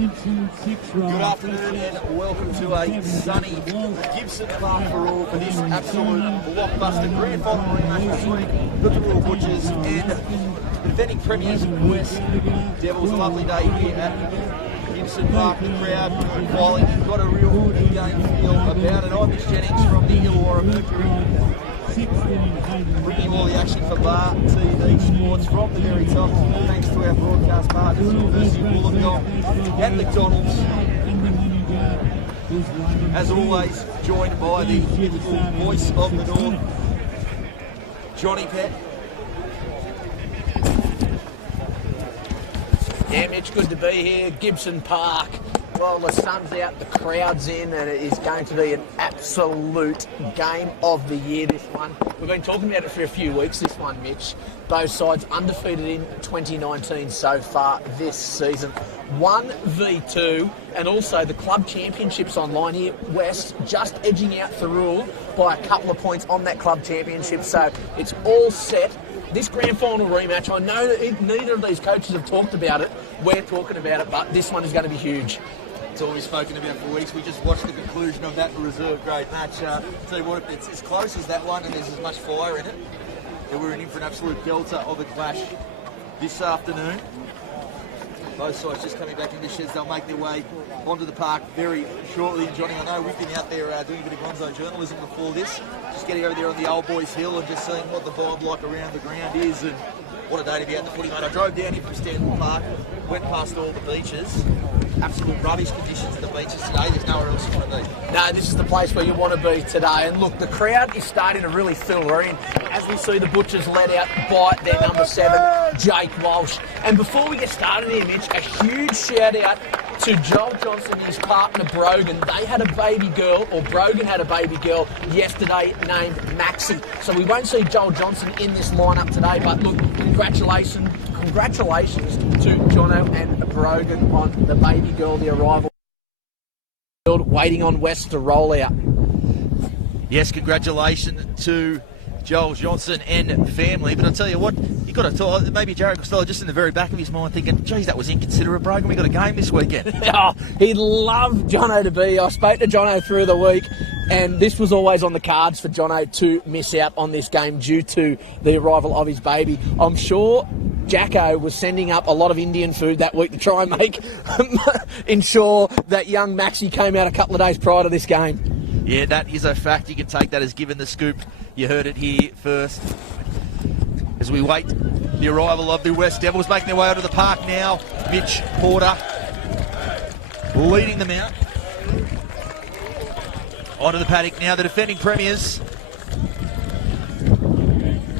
Good afternoon and welcome to a sunny Gibson Park Thirroul for this absolute blockbuster grand final rematch between the Thirroul Butchers and the defending premiers West Devils. A lovely day here at Gibson Park. The crowd filing in, got a real in-game feel about it. I'm Mitch Jennings from the Illawarra Mercury, bringing all the action for Bar TV Sports from the very top. Thanks to our broadcast partners, University of Wollongong and McDonald's. As always, joined by the beautiful voice of the North, Johnny Pett. Yeah, Mitch, good to be here. Gibson Park. Well, the sun's out, the crowd's in, and it is going to be an absolute game of the year, this one. We've been talking about it for a few weeks, this one, Mitch. Both sides undefeated in 2019 so far this season. 1v2, and also the club championships online here. West just edging out Thirroul by a couple of points on that club championship, so it's all set. This grand final rematch, I know that neither of these coaches have talked about it. We're talking about it, but this one is going to be huge. It's all we've spoken about for weeks. We just watched the conclusion of that reserve grade match. Tell you what, it's as close as that one and there's as much fire in it. We're in for an absolute delta of a clash this afternoon. Both sides just coming back into the sheds. They'll make their way onto the park very shortly. And Johnny, I know we've been out there doing a bit of gonzo journalism before this. Just getting over there on the Old Boys Hill and just seeing what the vibe like around the ground is. And what a day to be out the footy, mate. I drove down here from Stanley Park, went past all the beaches. Absolute rubbish conditions at the beaches today. There's nowhere else you want to be. No, this is the place where you want to be today. And look, the crowd is starting to really fill in as we see the Butchers led out by their number 7, Jake Walsh. And before we get started here, Mitch, a huge shout out to Joel Johnson and his partner Brogan. They had a baby girl, or Brogan had a baby girl yesterday named Maxie. So we won't see Joel Johnson in this lineup today, but look, congratulations to Jono and Brogan on the baby girl, the arrival. Waiting on West to roll out. Yes, congratulations to Joel Johnson and family. But I'll tell you what, you got to talk. Maybe Jared Costello just in the very back of his mind thinking, geez, that was inconsiderate, Brogan. We got a game this weekend. Oh, he'd love Jono to be. I spoke to Jono through the week, and this was always on the cards for Jono to miss out on this game due to the arrival of his baby. I'm sure Jacko was sending up a lot of Indian food that week to try and ensure that young Maxie came out a couple of days prior to this game. Yeah, that is a fact. You can take that as given the scoop. You heard it here first. As we wait the arrival of the West Devils, making their way out of the park now. Mitch Porter leading them out. Onto the paddock now, the defending premiers.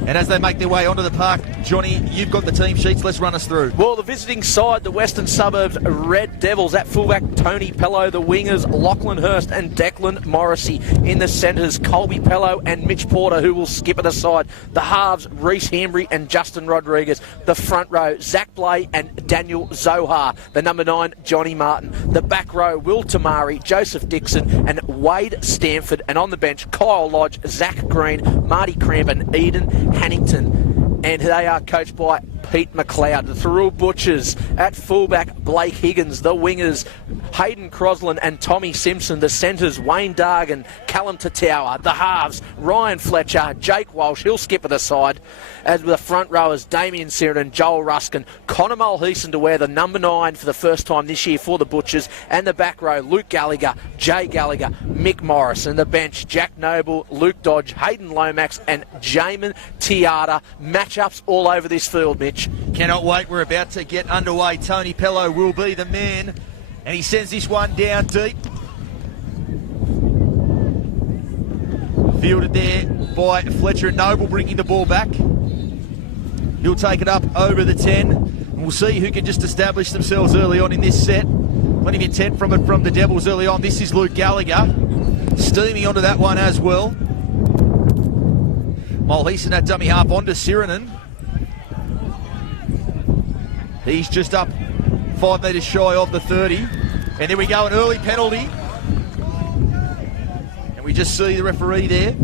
And as they make their way onto the park, Johnny, you've got the team sheets. Let's run us through. Well, the visiting side, the Western Suburbs Red Devils. At fullback, Tony Pello. The wingers, Lachlan Hurst and Declan Morrissey. In the centres, Colby Pello and Mitch Porter, who will skip at the side. The halves, Reece Hambry and Justin Rodriguez. The front row, Zach Blay and Daniel Zohar. The number 9, Johnny Martin. The back row, Will Tamari, Joseph Dixon and Wade Stanford. And on the bench, Kyle Lodge, Zach Green, Marty Cramp and Eden Hannington. And they are coached by Pete McLeod. The Thirroul Butchers at fullback, Blake Higgins. The wingers, Hayden Crosland and Tommy Simpson. The centres, Wayne Dargan, Callum Tatawa. The halves, Ryan Fletcher, Jake Walsh. He'll skip at the side. As with the front rowers, Damien Siren, Joel Ruskin. Connor Mulheason to wear the number 9 for the first time this year for the Butchers. And the back row, Luke Gallagher, Jay Gallagher, Mick Morris. And the bench, Jack Noble, Luke Dodge, Hayden Lomax and Jamin Tiata. Matchups all over this field, Mitch. Cannot wait. We're about to get underway. Tony Pello will be the man. And he sends this one down deep. Fielded there by Fletcher and Noble, bringing the ball back. He'll take it up over the 10. And we'll see who can just establish themselves early on in this set. Plenty of intent from it from the Devils early on. This is Luke Gallagher. Steaming onto that one as well. Mulheason at dummy half onto Sirinen. He's just up 5 metres shy of the 30. And there we go, an early penalty. And we just see the referee there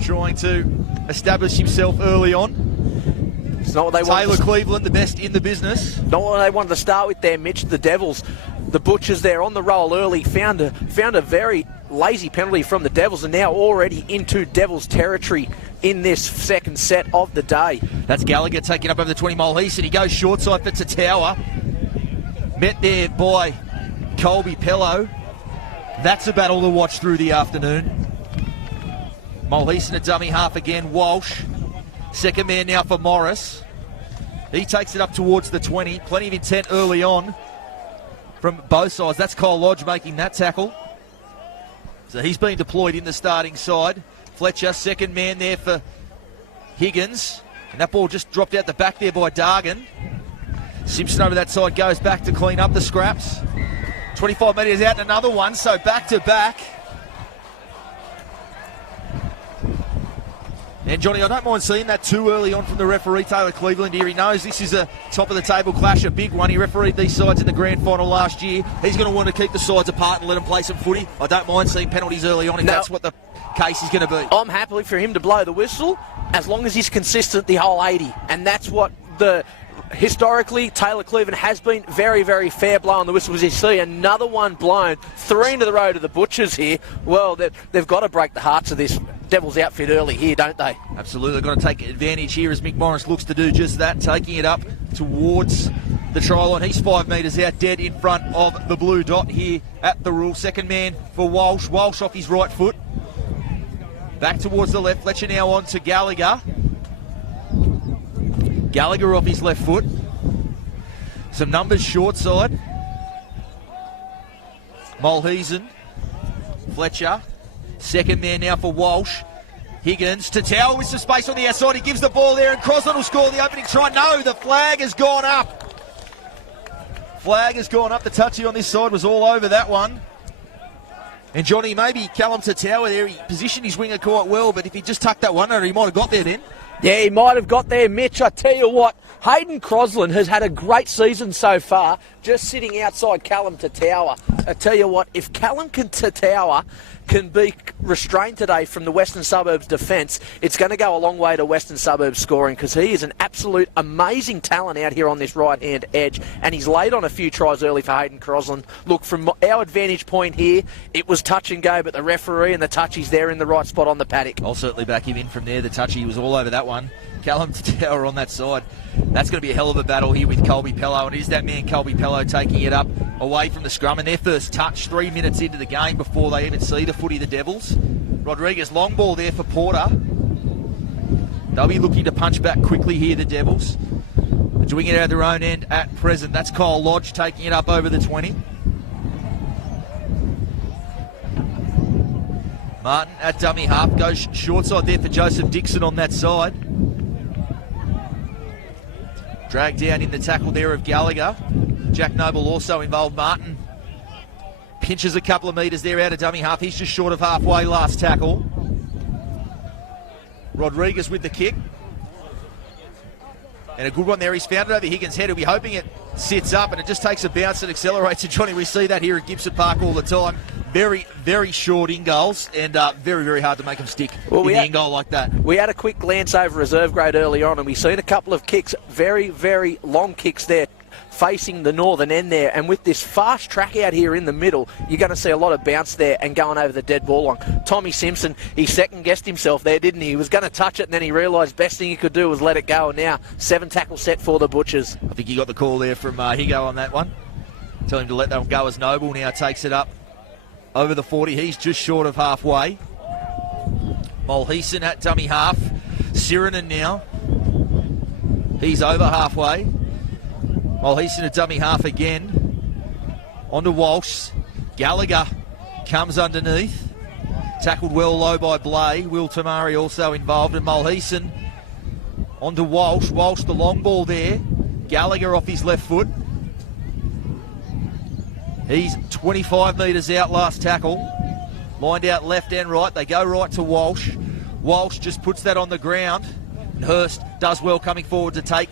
trying to establish himself early on. It's not what they wanted. Taylor Cleveland, the best in the business. Not what they wanted to start with there, Mitch. The Devils, the Butchers there on the roll early, found a very lazy penalty from the Devils, and now already into Devils territory in this second set of the day. That's Gallagher taking up over the 20 Mulhees, and he goes short side for Tower. Met there by Colby Pello. That's a battle to watch through the afternoon. Mulhees in a dummy half again. Walsh, second man now for Morris. He takes it up towards the 20. Plenty of intent early on from both sides. That's Kyle Lodge making that tackle. So he's been deployed in the starting side. Fletcher, second man there for Higgins. And that ball just dropped out the back there by Dargan. Simpson over that side goes back to clean up the scraps. 25 metres out and another one, so back to back. And Johnny, I don't mind seeing that too early on from the referee, Taylor Cleveland here. He knows this is a top of the table clash, a big one. He refereed these sides in the grand final last year. He's going to want to keep the sides apart and let them play some footy. I don't mind seeing penalties early on if that's what the case is going to be. I'm happy for him to blow the whistle as long as he's consistent the whole 80. And that's what historically, Taylor Cleveland has been very, very fair blowing the whistle. As you see, another one blown, 3 into the row to the Butchers here. Well, they've got to break the hearts of this Devils outfit early here, don't they? Absolutely. They've got to take advantage here as Mick Morris looks to do just that, taking it up towards the try line. He's 5 metres out, dead in front of the blue dot here at Thirroul. Second man for Walsh. Walsh off his right foot. Back towards the left. Fletcher now on to Gallagher. Gallagher off his left foot. Some numbers short side. Mulheesen. Fletcher. Second man now for Walsh. Higgins to Thirroul with some space on the outside. He gives the ball there and Crosland will score the opening try. No, the flag has gone up. Flag has gone up. The touchy on this side was all over that one. And Johnny, maybe Callum Tower there, he positioned his winger quite well, but if he just tucked that one under, he might have got there then. Yeah, he might have got there, Mitch. I tell you what, Hayden Crosland has had a great season so far, just sitting outside Callum Tower. I tell you what, if Callum Tower can be restrained today from the Western Suburbs defence, it's going to go a long way to Western Suburbs scoring, because he is an absolute amazing talent out here on this right-hand edge, and he's laid on a few tries early for Hayden Crosland. Look, from our advantage point here, it was touch and go, but the referee and the touchy's there in the right spot on the paddock. I'll certainly back him in from there. The touchy was all over that one. Callum Tower on that side. That's going to be a hell of a battle here with Colby Pello, and it is that man Colby Pello taking it up away from the scrum, and their first touch 3 minutes into the game before they even see the footy, the Devils. Rodriguez, long ball there for Porter. They'll be looking to punch back quickly here, the Devils. They're doing it out of their own end at present. That's Kyle Lodge taking it up over the 20. Martin at dummy half, goes short side there for Joseph Dixon on that side. Dragged down in the tackle there of Gallagher. Jack Noble also involved. Martin pinches a couple of metres there out of dummy half. He's just short of halfway last tackle. Rodriguez with the kick. And a good one there. He's found it over Higgins' head. He'll be hoping it sits up, and it just takes a bounce and accelerates. And Johnny, we see that here at Gibson Park all the time. Very, very short in goals, and very, very hard to make them stick in the in goal like that. We had a quick glance over reserve grade early on, and we've seen a couple of kicks, very, very long kicks there, facing the northern end there. And with this fast track out here in the middle, you're going to see a lot of bounce there and going over the dead ball line. Tommy Simpson, he second-guessed himself there, didn't he? He was going to touch it, and then he realised best thing he could do was let it go. And now 7 tackle set for the Butchers. I think he got the call there from Higo on that one. Tell him to let that go as Noble now takes it up over the 40. He's just short of halfway. Mulheesen at dummy half. Sirinen now. He's over halfway. Mulheesen at dummy half again. On to Walsh. Gallagher comes underneath. Tackled well low by Blay. Will Tamari also involved. And Mulheesen on to Walsh. Walsh the long ball there. Gallagher off his left foot. He's 25 metres out last tackle. Lined out left and right. They go right to Walsh. Walsh just puts that on the ground. And Hurst does well coming forward to take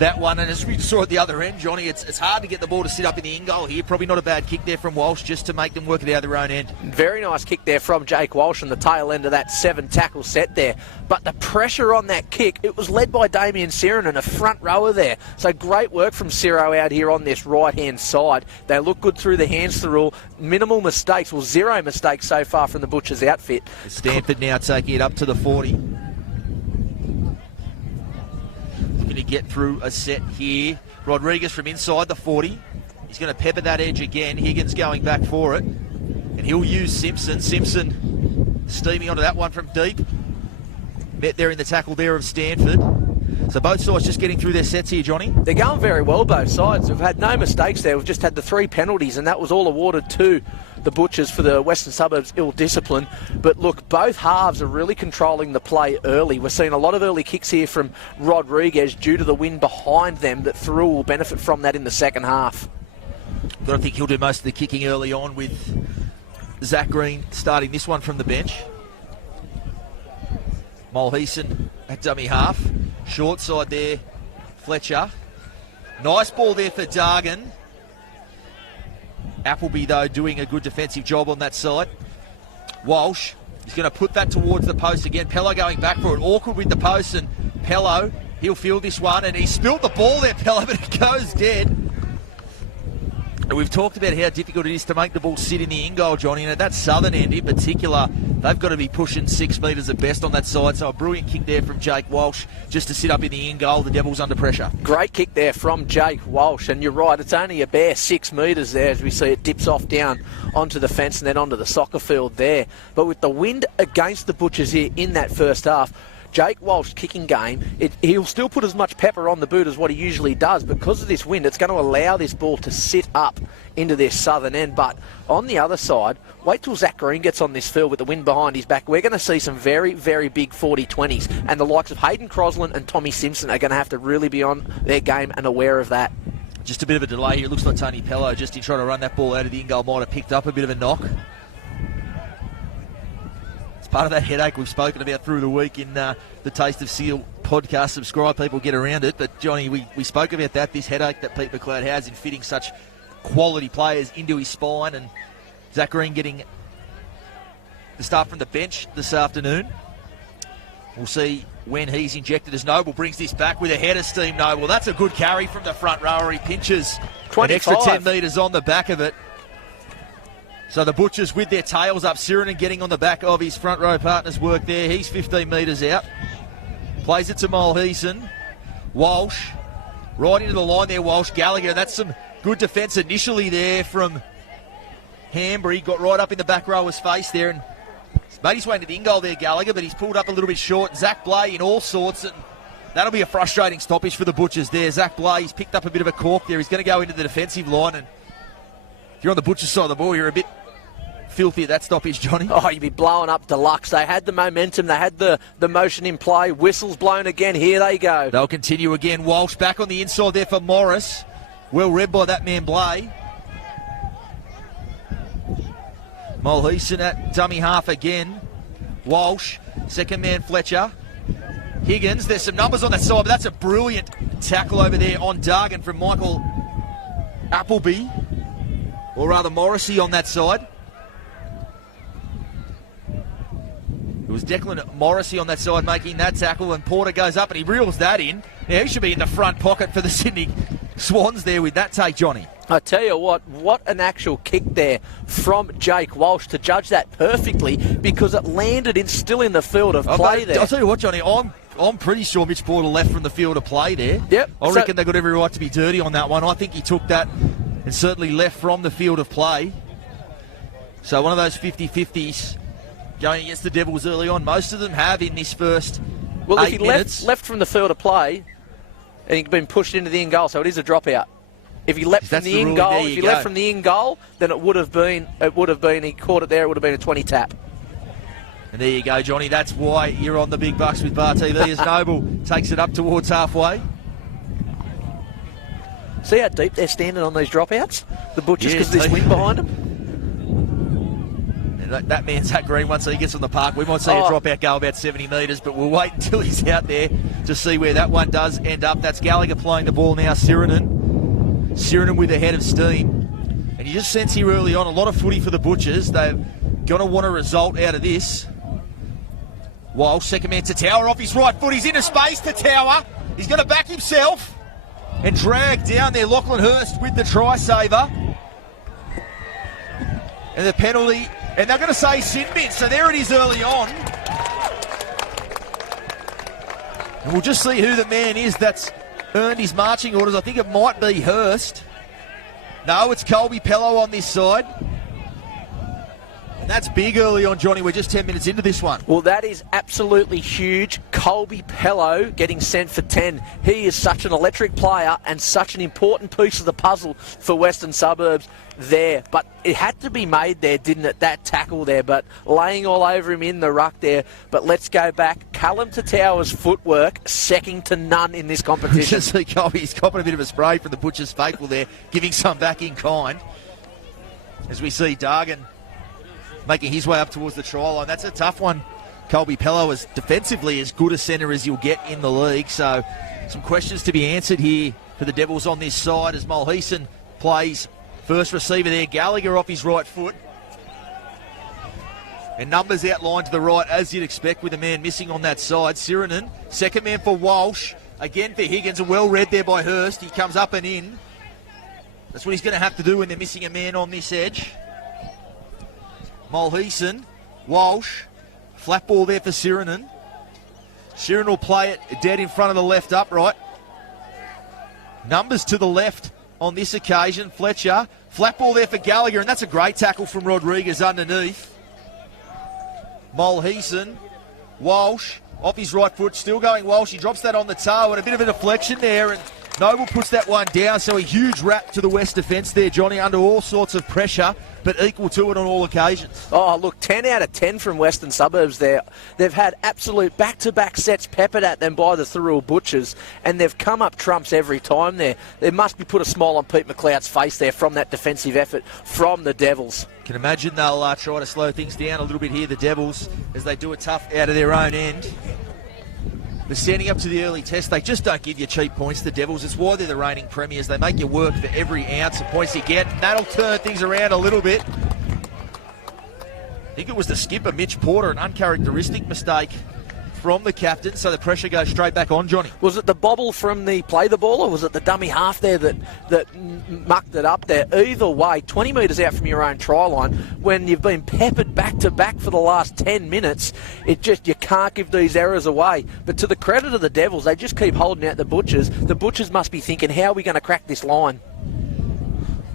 that one. And as we saw at the other end, Johnny, it's hard to get the ball to sit up in the in goal here. Probably not a bad kick there from Walsh just to make them work it out of their own end. Very nice kick there from Jake Walsh on the tail end of that 7-tackle set there. But the pressure on that kick, it was led by Damien Siren and a front rower there. So great work from Ciro out here on this right-hand side. They look good through the hands, Thirroul. Minimal mistakes, well, 0 mistakes so far from the Butchers outfit. Stanford now taking it up to the 40. Going to get through a set here. Rodriguez from inside the 40. He's going to pepper that edge again. Higgins going back for it. And he'll use Simpson. Simpson steaming onto that one from deep. Met there in the tackle there of Stanford. So both sides just getting through their sets here, Johnny. They're going very well, both sides. We've had no mistakes there. We've just had the 3 penalties, and that was all awarded to the Butchers for the Western Suburbs ill discipline. But look, both halves are really controlling the play early. We're seeing a lot of early kicks here from Rodriguez due to the wind behind them, that Thirroul will benefit from that in the second half. Got to think he'll do most of the kicking early on, with Zach Green starting this one from the bench. Mulheason at dummy half. Short side there, Fletcher. Nice ball there for Dargan. Appleby, though, doing a good defensive job on that side. Walsh is going to put that towards the post again. Pello going back for it. Awkward with the post, and Pello, he'll field this one, and he spilled the ball there, Pello, but it goes dead. And we've talked about how difficult it is to make the ball sit in the in-goal, Johnny, and at that southern end in particular, they've got to be pushing 6 metres at best on that side. So a brilliant kick there from Jake Walsh just to sit up in the in-goal. The Devils under pressure. Great kick there from Jake Walsh, and you're right, it's only a bare 6 metres there as we see it dips off down onto the fence and then onto the soccer field there. But with the wind against the Butchers here in that first half, Jake Walsh's kicking game, he'll still put as much pepper on the boot as what he usually does. Because of this wind, it's going to allow this ball to sit up into this southern end. But on the other side, wait till Zach Green gets on this field with the wind behind his back. We're going to see some very, very big 40-20s. And the likes of Hayden Crosland and Tommy Simpson are going to have to really be on their game and aware of that. Just a bit of a delay here. It looks like Tony Pello, just in trying to run that ball out of the in-goal, might have picked up a bit of a knock. Part of that headache we've spoken about through the week in the Taste of Seal podcast. Subscribe, people, get around it. But Johnny, we spoke about that, this headache that Pete McLeod has in fitting such quality players into his spine, and Zach Green getting the start from the bench this afternoon. We'll see when he's injected as Noble brings this back with a header steam. Noble, that's a good carry from the front rower. He pinches 25. An extra 10 metres on the back of it. So the Butchers with their tails up. Sirinen getting on the back of his front row partner's work there. He's 15 metres out. Plays it to Mulheason. Walsh. Right into the line there, Walsh. Gallagher. That's some good defence initially there from Hanbury. Got right up in the back rower's face there and made his way into the in-goal there, Gallagher, but he's pulled up a little bit short. Zach Blay in all sorts, and that'll be a frustrating stoppage for the Butchers there. Zach Blay, he's picked up a bit of a cork there. He's going to go into the defensive line, and if you're on the Butchers side of the ball, you're a bit filthy at that stoppage, Johnny. Oh, you'd be blowing up Deluxe. They had the momentum. They had the motion in play. Whistles blown again. Here they go. They'll continue again. Walsh back on the inside there for Morris. Well read by that man, Blay. Mulheason at dummy half again. Walsh. Second man, Fletcher. Higgins. There's some numbers on that side, but that's a brilliant tackle over there on Dargan from Michael Appleby. Or rather, Morrissey on that side. It was Declan Morrissey on that side making that tackle, and Porter goes up and he reels that in. Now he should be in the front pocket for the Sydney Swans there with that take, Johnny. I tell you what an actual kick there from Jake Walsh to judge that perfectly, because it landed still in the field of play there. I'll tell you what, Johnny, I'm pretty sure Mitch Porter left from the field of play there. Yep. I reckon they got every right to be dirty on that one. I think he took that and certainly left from the field of play. So one of those 50-50s going against the Devils early on. Most of them have in this first 8 minutes. Left from the field of play and he'd been pushed into the in goal, so it is a dropout. If he leapt from the in goal, left from the in goal, then it would have been he caught it there, it would have been a 20 tap. And there you go, Johnny. That's why you're on the big bucks with Bar TV as Noble takes it up towards halfway. See how deep they're standing on these dropouts? The Butchers, because there's wind behind them. And that man's that green once he gets on the park. We might see a dropout go about 70 metres, but we'll wait until he's out there to see where that one does end up. That's Gallagher playing the ball now. Sirinen with a head of steam. And you just sense here early on a lot of footy for the Butchers. They're going to want a result out of this. Walsh, second man to Tower off his right foot. He's into space to Tower. He's going to back himself and drag down there Lachlan Hurst with the try saver. And the penalty, and they're going to say sin bin, so there it is early on. And we'll just see who the man is that's earned his marching orders. I think it might be Hurst. No, it's Colby Pello on this side. And that's big early on, Johnny. We're just 10 minutes into this one. Well, that is absolutely huge. Colby Pello getting sent for 10. He is such an electric player and such an important piece of the puzzle for Western Suburbs there. But it had to be made there, didn't it, that tackle there? But laying all over him in the ruck there. But let's go back. Callum Tataua's footwork, second to none in this competition. Just see Colby's copping a bit of a spray from the Butchers faithful there, giving some back in kind. As we see Dargan making his way up towards the try line. That's a tough one. Colby Pello is defensively as good a centre as you'll get in the league. So some questions to be answered here for the Devils on this side as Mulheason plays first receiver there. Gallagher off his right foot. And numbers outlined to the right as you'd expect with a man missing on that side. Sirinen, second man for Walsh. Again for Higgins, and well read there by Hurst. He comes up and in. That's what he's going to have to do when they're missing a man on this edge. Mulheason, Walsh, flat ball there for Sirinen. Sirinen will play it dead in front of the left upright. Numbers to the left on this occasion. Fletcher, flat ball there for Gallagher, and that's a great tackle from Rodriguez underneath. Mulheason, Walsh, off his right foot, still going Walsh. He drops that on the toe, and a bit of a deflection there, and Noble puts that one down, so a huge wrap to the West defence there, Johnny, under all sorts of pressure, but equal to it on all occasions. Oh, look, 10 out of 10 from Western Suburbs there. They've had absolute back-to-back sets peppered at them by the Thirroul Butchers, and they've come up trumps every time there. There must be put a smile on Pete McLeod's face there from that defensive effort from the Devils. Can imagine they'll try to slow things down a little bit here, the Devils, as they do it tough out of their own end. But standing up to the early test, they just don't give you cheap points, the Devils. It's why they're the reigning premiers. They make you work for every ounce of points you get, and that'll turn things around a little bit. I think it was the skipper, Mitch Porter, an uncharacteristic mistake from the captain, so the pressure goes straight back on, Johnny. Was it the bobble from the play the ball, or was it the dummy half there that mucked it up there? Either way, 20 metres out from your own try line, when you've been peppered back to back for the last 10 minutes, you can't give these errors away. But to the credit of the Devils, they just keep holding out the Butchers. The Butchers must be thinking, how are we going to crack this line?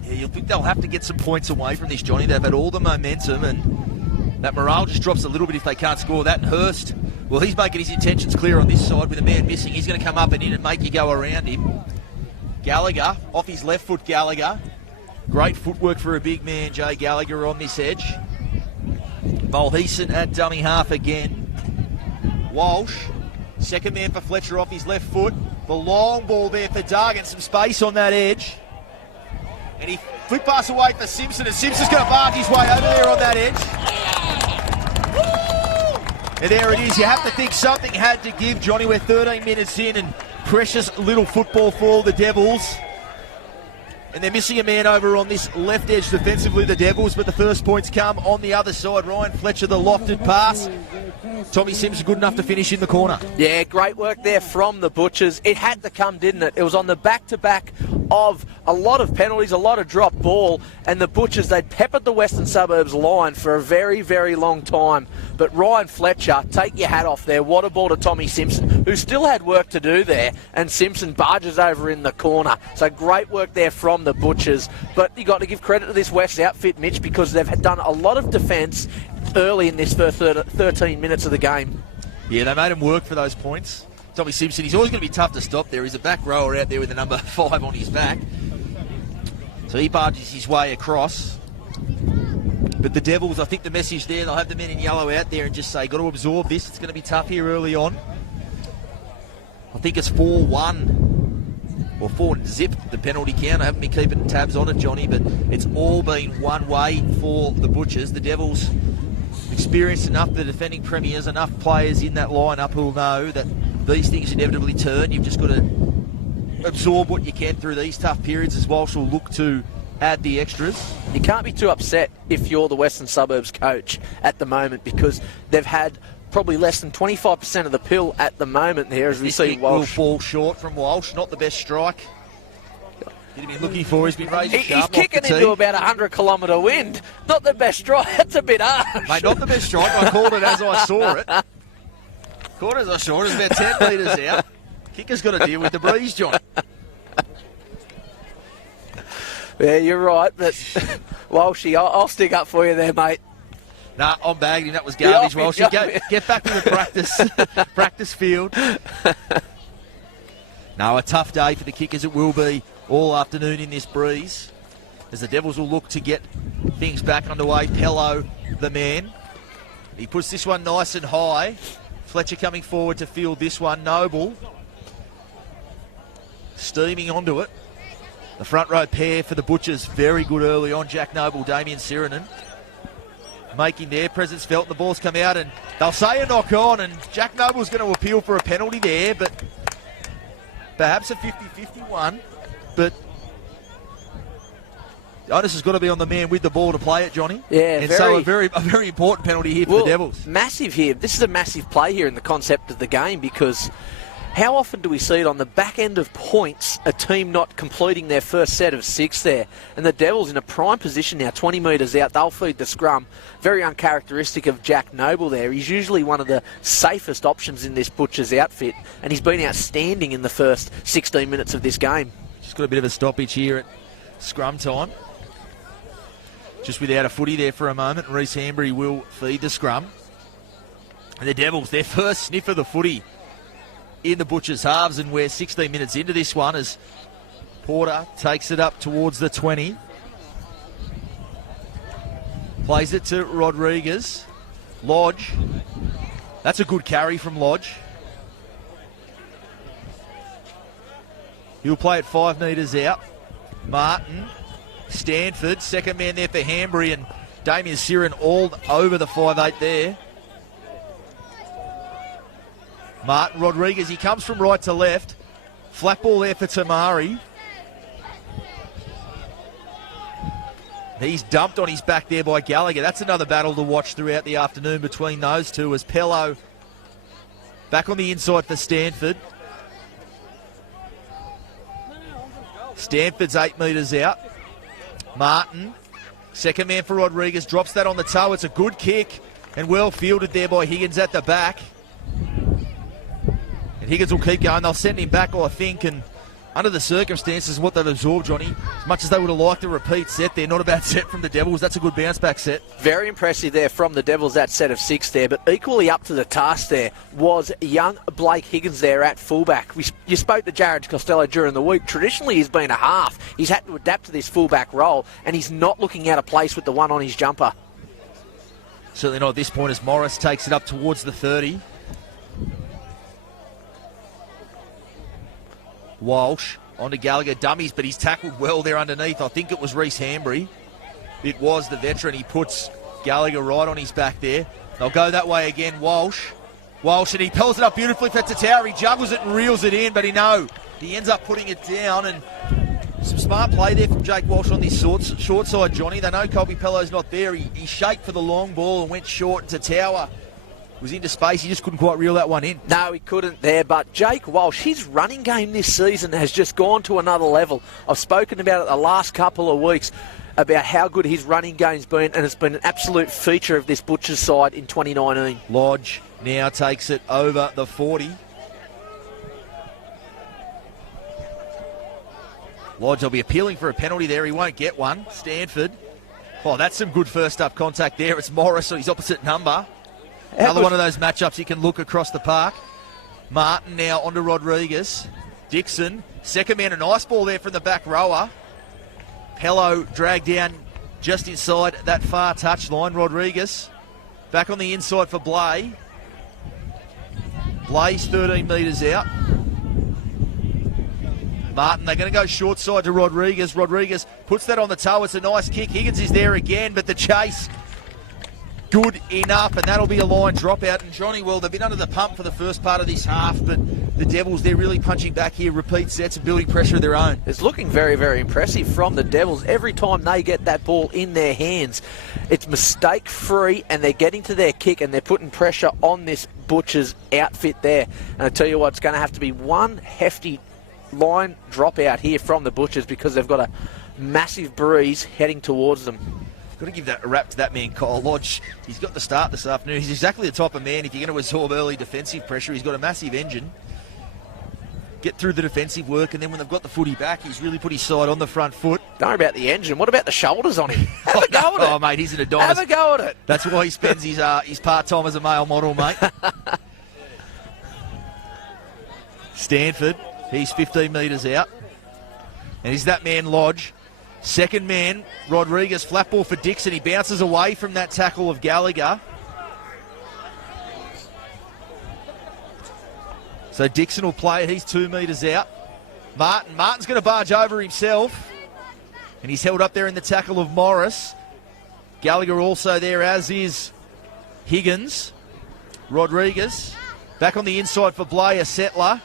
Yeah, you'll think they'll have to get some points away from this, Johnny. They've had all the momentum, and that morale just drops a little bit if they can't score that. And Hurst, well, he's making his intentions clear on this side with a man missing. He's going to come up and in and make you go around him. Gallagher, off his left foot, Gallagher. Great footwork for a big man, Jay Gallagher, on this edge. Mulheason at dummy half again. Walsh, second man for Fletcher off his left foot. The long ball there for Dargan, some space on that edge. And he flick pass away for Simpson, and Simpson's going to barge his way over there on that edge. And there it is. You have to think something had to give, Johnny. We're 13 minutes in, and precious little football for the Devils. And they're missing a man over on this left edge defensively, the Devils, but the first points come on the other side. Ryan Fletcher, the lofted pass. Tommy Simpson good enough to finish in the corner. Yeah, great work there from the Butchers. It had to come, didn't it? It was on the back-to-back of a lot of penalties, a lot of drop ball, and the Butchers, they'd peppered the Western Suburbs line for a very, very long time. But Ryan Fletcher, take your hat off there. What a ball to Tommy Simpson, who still had work to do there, and Simpson barges over in the corner. So great work there from the Butchers. But you got to give credit to this West outfit, Mitch, because they've done a lot of defence early in this first 13 minutes of the game. Yeah, they made him work for those points. Tommy Simpson, he's always going to be tough to stop there. He's a back rower out there with the number 5 on his back. So he barges his way across. But the Devils, I think the message there, they'll have the men in yellow out there and just say, got to absorb this. It's going to be tough here early on. I think it's 4-1 or 4-zip, the penalty count. I haven't been keeping tabs on it, Johnny, but it's all been one way for the Butchers. The Devils experienced enough, the defending premiers, enough players in that lineup who'll know that these things inevitably turn. You've just got to absorb what you can through these tough periods, as Walsh will look to add the extras. You can't be too upset if you're the Western Suburbs coach at the moment, because they've had probably less than 25% of the pill at the moment there, as we see Walsh. Will fall short from Walsh, not the best strike. He'd been looking for, he's been raising He's sharp kicking off the into tee. about 100-kilometre wind. Not the best strike. That's a bit harsh. Mate, not the best strike. I called it as I saw it. Called it as I saw it. It's about 10 metres out. Kicker's got to deal with the breeze, John. Yeah, you're right, but Walshy, I'll stick up for you there, mate. Nah, I'm bagging him. That was garbage, Yeah, Walshy. Get back to the practice field. No, a tough day for the Kickers. It will be all afternoon in this breeze, as the Devils will look to get things back underway. Pello, the man. He puts this one nice and high. Fletcher coming forward to field this one. Noble steaming onto it. The front row pair for the Butchers, very good early on. Jack Noble, Damien Sirinen, making their presence felt. The ball's come out and they'll say a knock on, and Jack Noble's going to appeal for a penalty there, but perhaps a 50-50 one. But the onus has got to be on the man with the ball to play it, Johnny. Yeah, and so a very important penalty here for the Devils. Massive here. This is a massive play here in the concept of the game, because how often do we see it on the back end of points, a team not completing their first set of 6 there? And the Devils in a prime position now, 20 metres out. They'll feed the scrum. Very uncharacteristic of Jack Noble there. He's usually one of the safest options in this Butcher's outfit, and he's been outstanding in the first 16 minutes of this game. Just got a bit of a stoppage here at scrum time. Just without a footy there for a moment. Reece Hambury will feed the scrum. And the Devils, their first sniff of the footy in the Butchers' halves, and we're 16 minutes into this one as Porter takes it up towards the 20. Plays it to Rodriguez. Lodge. That's a good carry from Lodge. He'll play it 5 metres out. Martin, Stanford, second man there for Hambury, and Damien Siren all over the 5'8 there. Martin Rodriguez, he comes from right to left. Flat ball there for Tamari. He's dumped on his back there by Gallagher. That's another battle to watch throughout the afternoon between those two, as Pello back on the inside for Stanford. Stanford's 8 metres out. Martin, second man for Rodriguez, drops that on the toe. It's a good kick and well fielded there by Higgins at the back. And Higgins will keep going. They'll send him back, I think, and under the circumstances, what they've absorbed, Johnny, as much as they would have liked a repeat set there, not a bad set from the Devils. That's a good bounce-back set. Very impressive there from the Devils, that set of 6 there, but equally up to the task there was young Blake Higgins there at fullback. You spoke to Jared Costello during the week. Traditionally, he's been a half. He's had to adapt to this fullback role, and he's not looking out of place with the one on his jumper. Certainly not at this point, as Morris takes it up towards the 30. Walsh onto Gallagher, dummies, but he's tackled well there underneath. I think it was Reece Hambury. It was the veteran. He puts Gallagher right on his back there. They'll go that way again. Walsh, and he pulls it up beautifully for Tatau. He juggles it and reels it in, but he ends up putting it down, and some smart play there from Jake Walsh on this short side, Johnny. They know Colby Pello's not there. He shaped for the long ball and went short, and Tatau was into space. He just couldn't quite reel that one in. No, he couldn't there, but Jake Walsh, his running game this season has just gone to another level. I've spoken about it the last couple of weeks, about how good his running game's been, and it's been an absolute feature of this Butchers side in 2019. Lodge now takes it over the 40. Lodge will be appealing for a penalty there. He won't get one. Stanford. Oh, that's some good first up contact there. It's Morris, his opposite number. Another one of those matchups you can look across the park. Martin now onto Rodriguez. Dixon, second man, a nice ball there from the back rower. Pello dragged down just inside that far touch line. Rodriguez back on the inside for Blay. Blay's 13 metres out. Martin, they're going to go short side to Rodriguez. Rodriguez puts that on the toe. It's a nice kick. Higgins is there again, but the chase good enough, and that'll be a line dropout. And Johnny, well, they've been under the pump for the first part of this half, but the Devils, they're really punching back here, repeat sets and building pressure of their own. It's looking very, very impressive from the Devils. Every time they get that ball in their hands, it's mistake-free, and they're getting to their kick, and they're putting pressure on this Butchers outfit there. And I tell you what, it's going to have to be one hefty line dropout here from the Butchers, because they've got a massive breeze heading towards them. Got to give that a rap to that man, Kyle Lodge. He's got the start this afternoon. He's exactly the type of man, if you're going to absorb early defensive pressure, he's got a massive engine. Get through the defensive work, and then when they've got the footy back, he's really put his side on the front foot. Don't worry about the engine. What about the shoulders on him? Have a go at it. Oh, mate, he's an Adonis. Have a go at it. That's why he spends his part-time as a male model, mate. Stanford, he's 15 metres out. And he's that man, Lodge. Second man, Rodriguez, flat ball for Dixon. He bounces away from that tackle of Gallagher. So Dixon will play it. He's 2 metres out. Martin's going to barge over himself. And he's held up there in the tackle of Morris. Gallagher also there, as is Higgins. Rodriguez. Back on the inside for Blair, Settler.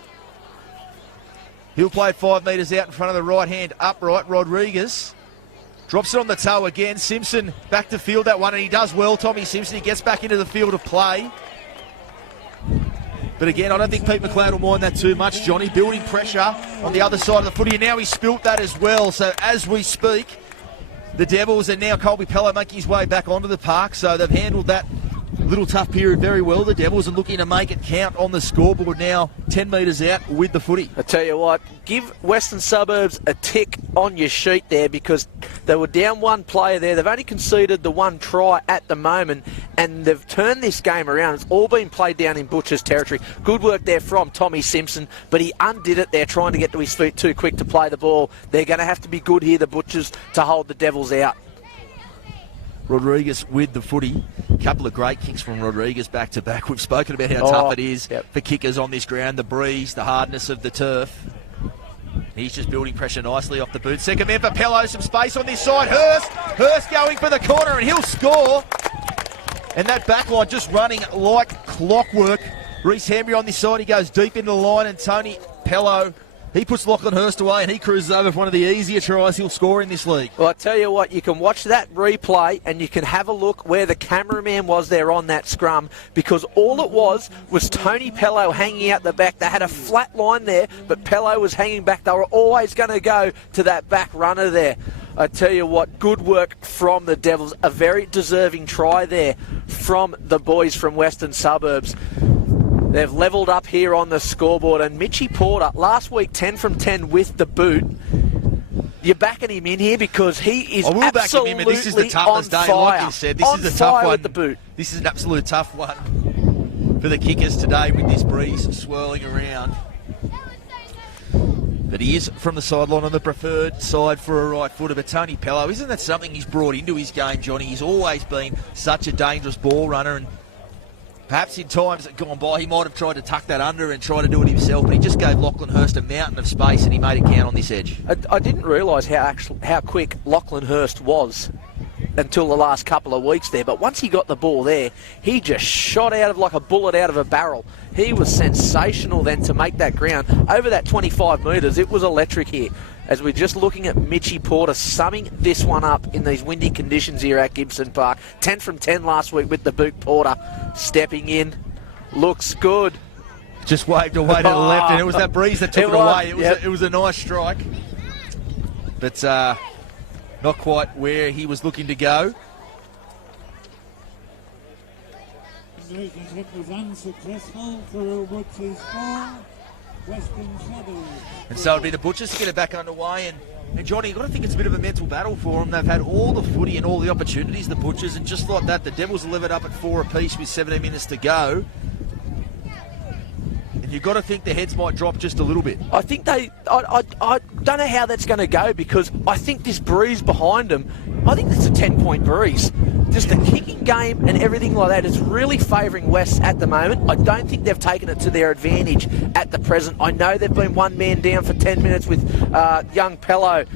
He'll play it 5 metres out in front of the right hand upright. Rodriguez drops it on the toe again. Simpson back to field that one, and he does well. Tommy Simpson, he gets back into the field of play. But again, I don't think Pete McLeod will mind that too much, Johnny. Building pressure on the other side of the footy, and now he's spilt that as well. So as we speak, the Devils, and now Colby Pello making his way back onto the park. So they've handled that little tough period very well. The Devils are looking to make it count on the scoreboard now, 10 metres out with the footy. I tell you what, give Western Suburbs a tick on your sheet there, because they were down one player there. They've only conceded the one try at the moment, and they've turned this game around. It's all been played down in Butcher's territory. Good work there from Tommy Simpson, but he undid it there, trying to get to his feet too quick to play the ball. They're going to have to be good here, the Butchers, to hold the Devils out. Rodriguez with the footy. A couple of great kicks from Rodriguez back to back. We've spoken about how tough it is for kickers on this ground. The breeze, the hardness of the turf. He's just building pressure nicely off the boot. Second man for Pello, some space on this side. Hurst going for the corner, and he'll score. And that back line just running like clockwork. Reece Hambry on this side, he goes deep into the line, and Tony Pello, he puts Lachlan Hurst away, and he cruises over for one of the easier tries he'll score in this league. Well, I tell you what, you can watch that replay, and you can have a look where the cameraman was there on that scrum, because all it was Tony Pello hanging out the back. They had a flat line there, but Pello was hanging back. They were always going to go to that back runner there. I tell you what, good work from the Devils. A very deserving try there from the boys from Western Suburbs. They've levelled up here on the scoreboard, and Mitchie Porter, last week 10 from 10 with the boot. You're backing him in here because he is absolutely back him in, but this is the toughest day, like you said. This is a tough one. With the boot. This is an absolute tough one for the kickers today with this breeze swirling around. But he is from the sideline on the preferred side for a right footer. But Tony Pello, isn't that something he's brought into his game, Johnny? He's always been such a dangerous ball runner, and perhaps in times that gone by, he might have tried to tuck that under and try to do it himself, but he just gave Lachlan Hurst a mountain of space, and he made it count on this edge. I didn't realise how quick Lachlan Hurst was until the last couple of weeks there, but once he got the ball there, he just shot out of like a bullet out of a barrel. He was sensational then to make that ground. Over that 25 metres, it was electric here. As we're just looking at Mitchie Porter summing this one up in these windy conditions here at Gibson Park. 10 from 10 last week with the boot. Porter stepping in. Looks good. Just waved away to the left, and it was that breeze that took it away. It was a nice strike. But not quite where he was looking to go. It was unsuccessful for Butcher's score. Western Suburbs. And so it'll be the Butchers to get it back underway. And Johnny, you've got to think it's a bit of a mental battle for them. They've had all the footy and all the opportunities, the Butchers, and just like that, the Devils will live it up at 4 apiece with 17 minutes to go. And you've got to think their heads might drop just a little bit. I think I don't know how that's going to go, because I think this breeze behind them, I think it's a 10-point breeze. Just the kicking game and everything like that is really favouring West at the moment. I don't think they've taken it to their advantage at the present. I know they've been one man down for 10 minutes with young Pello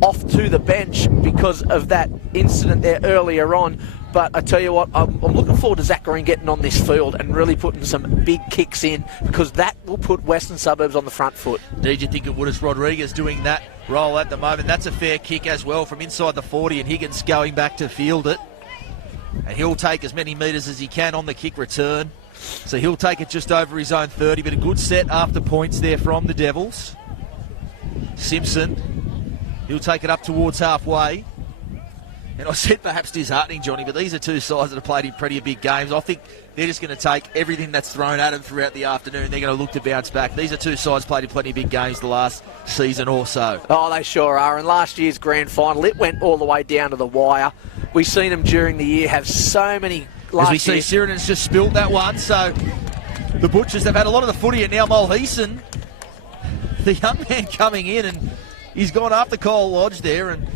off to the bench because of that incident there earlier on. But I tell you what, I'm looking forward to Zach Green getting on this field and really putting some big kicks in, because that will put Western Suburbs on the front foot. Did you think it would, as Rodriguez doing that role at the moment? That's a fair kick as well from inside the 40, and Higgins going back to field it. And he'll take as many metres as he can on the kick return. So he'll take it just over his own 30, but a good set after points there from the Devils. Simpson, he'll take it up towards halfway. And I said perhaps disheartening, Johnny, but these are two sides that have played in pretty big games. I think they're just going to take everything that's thrown at them throughout the afternoon. They're going to look to bounce back. These are two sides played in plenty of big games the last season or so. Oh, they sure are. And last year's grand final, it went all the way down to the wire. We've seen them during the year have so many... As we see, Sirenan's just spilled that one, so the Butchers have had a lot of the footy, and now Mulheason, the young man coming in, and he's gone after Kyle Lodge there and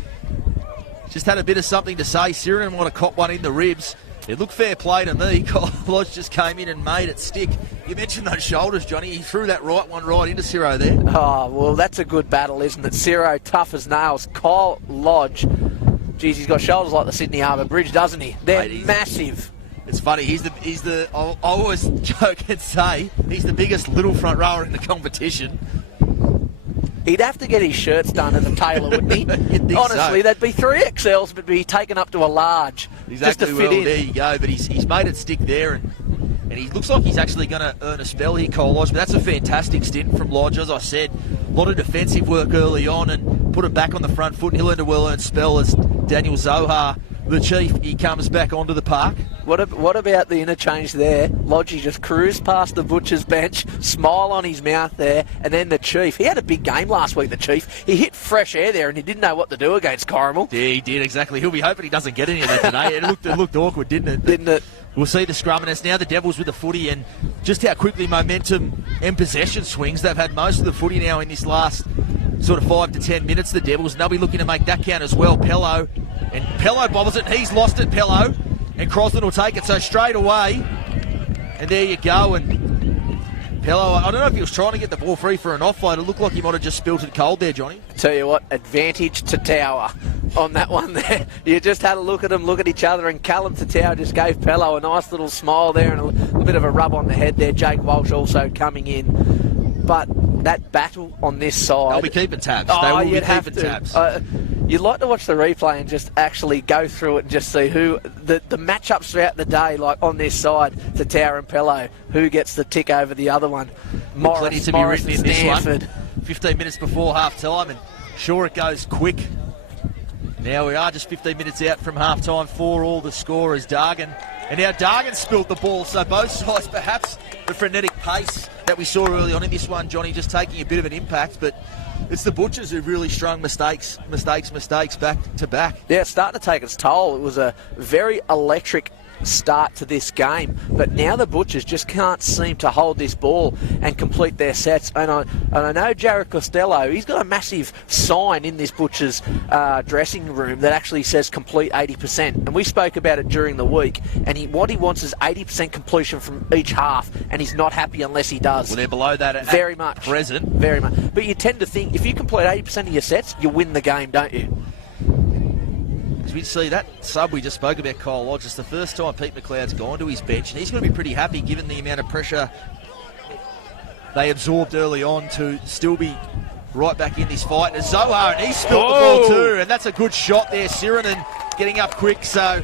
just had a bit of something to say. Sirinan might have caught one in the ribs. It looked fair play to me. Kyle Lodge just came in and made it stick. You mentioned those shoulders, Johnny. He threw that right one right into Ciro there. Oh, well, that's a good battle, isn't it? Ciro, tough as nails. Kyle Lodge, geez, he's got shoulders like the Sydney Harbour Bridge, doesn't he? They're massive. I always joke and say, he's the biggest little front rower in the competition. He'd have to get his shirts done at a tailor, wouldn't he? Honestly, so. There'd be 3XLs, but be taken up to a large. Exactly, just to fit in. There you go, but he's made it stick there, and he looks like he's actually going to earn a spell here, Kyle Lodge, but that's a fantastic stint from Lodge. As I said, a lot of defensive work early on and put it back on the front foot, and he'll earn a well-earned spell as Daniel Zohar, the chief, he comes back onto the park. What about the interchange there? Lodgy just cruised past the Butcher's bench, smile on his mouth there, and then the chief. He had a big game last week, the chief. He hit fresh air there, and he didn't know what to do against Corrimal. Yeah, he did, exactly. He'll be hoping he doesn't get any of that today. It looked awkward, didn't it? Didn't it? We'll see the scrum, and it's now the Devils with the footy, and just how quickly momentum and possession swings. They've had most of the footy now in this last sort of 5 to 10 minutes, the Devils, and they'll be looking to make that count as well. Pello bobbles it, and he's lost it, Pello, and Crosland will take it, so straight away, and there you go. And Pello, I don't know if he was trying to get the ball free for an offload. It looked like he might have just spilt it cold there, Johnny. Tell you what, advantage to Tower on that one there. You just had a look at them, look at each other, and Callum Tatau just gave Pello a nice little smile there and a bit of a rub on the head there. Jake Walsh also coming in. But that battle on this side... They'll be keeping tabs. They will be keeping tabs. You'd like to watch the replay and just actually go through it and just see who... The matchups throughout the day, like on this side, Tatau and Pello, who gets the tick over the other one. Plenty to be written in this one. 15 minutes before half-time, and sure, it goes quick. Now we are just 15 minutes out from half-time for all the scorers. Dargan. And now Dargan spilled the ball, so both sides perhaps the frenetic pace that we saw early on in this one, Johnny, just taking a bit of an impact, but it's the Butchers who've really strung mistakes back to back. Yeah, it's starting to take its toll. It was a very electric start to this game, but now the Butchers just can't seem to hold this ball and complete their sets. And I know Jared Costello, he's got a massive sign in this Butchers dressing room that actually says complete 80%, and we spoke about it during the week, and what he wants is 80% completion from each half, and he's not happy unless he does. Well, they're below that at very much present. Very much. But you tend to think if you complete 80% of your sets, you win the game, don't you? As we see that sub we just spoke about, Kyle Lodge, it's the first time Pete McLeod's gone to his bench, and he's going to be pretty happy given the amount of pressure they absorbed early on to still be right back in this fight. And Zohar, and he spilled the ball too, and that's a good shot there. Sirinan getting up quick, so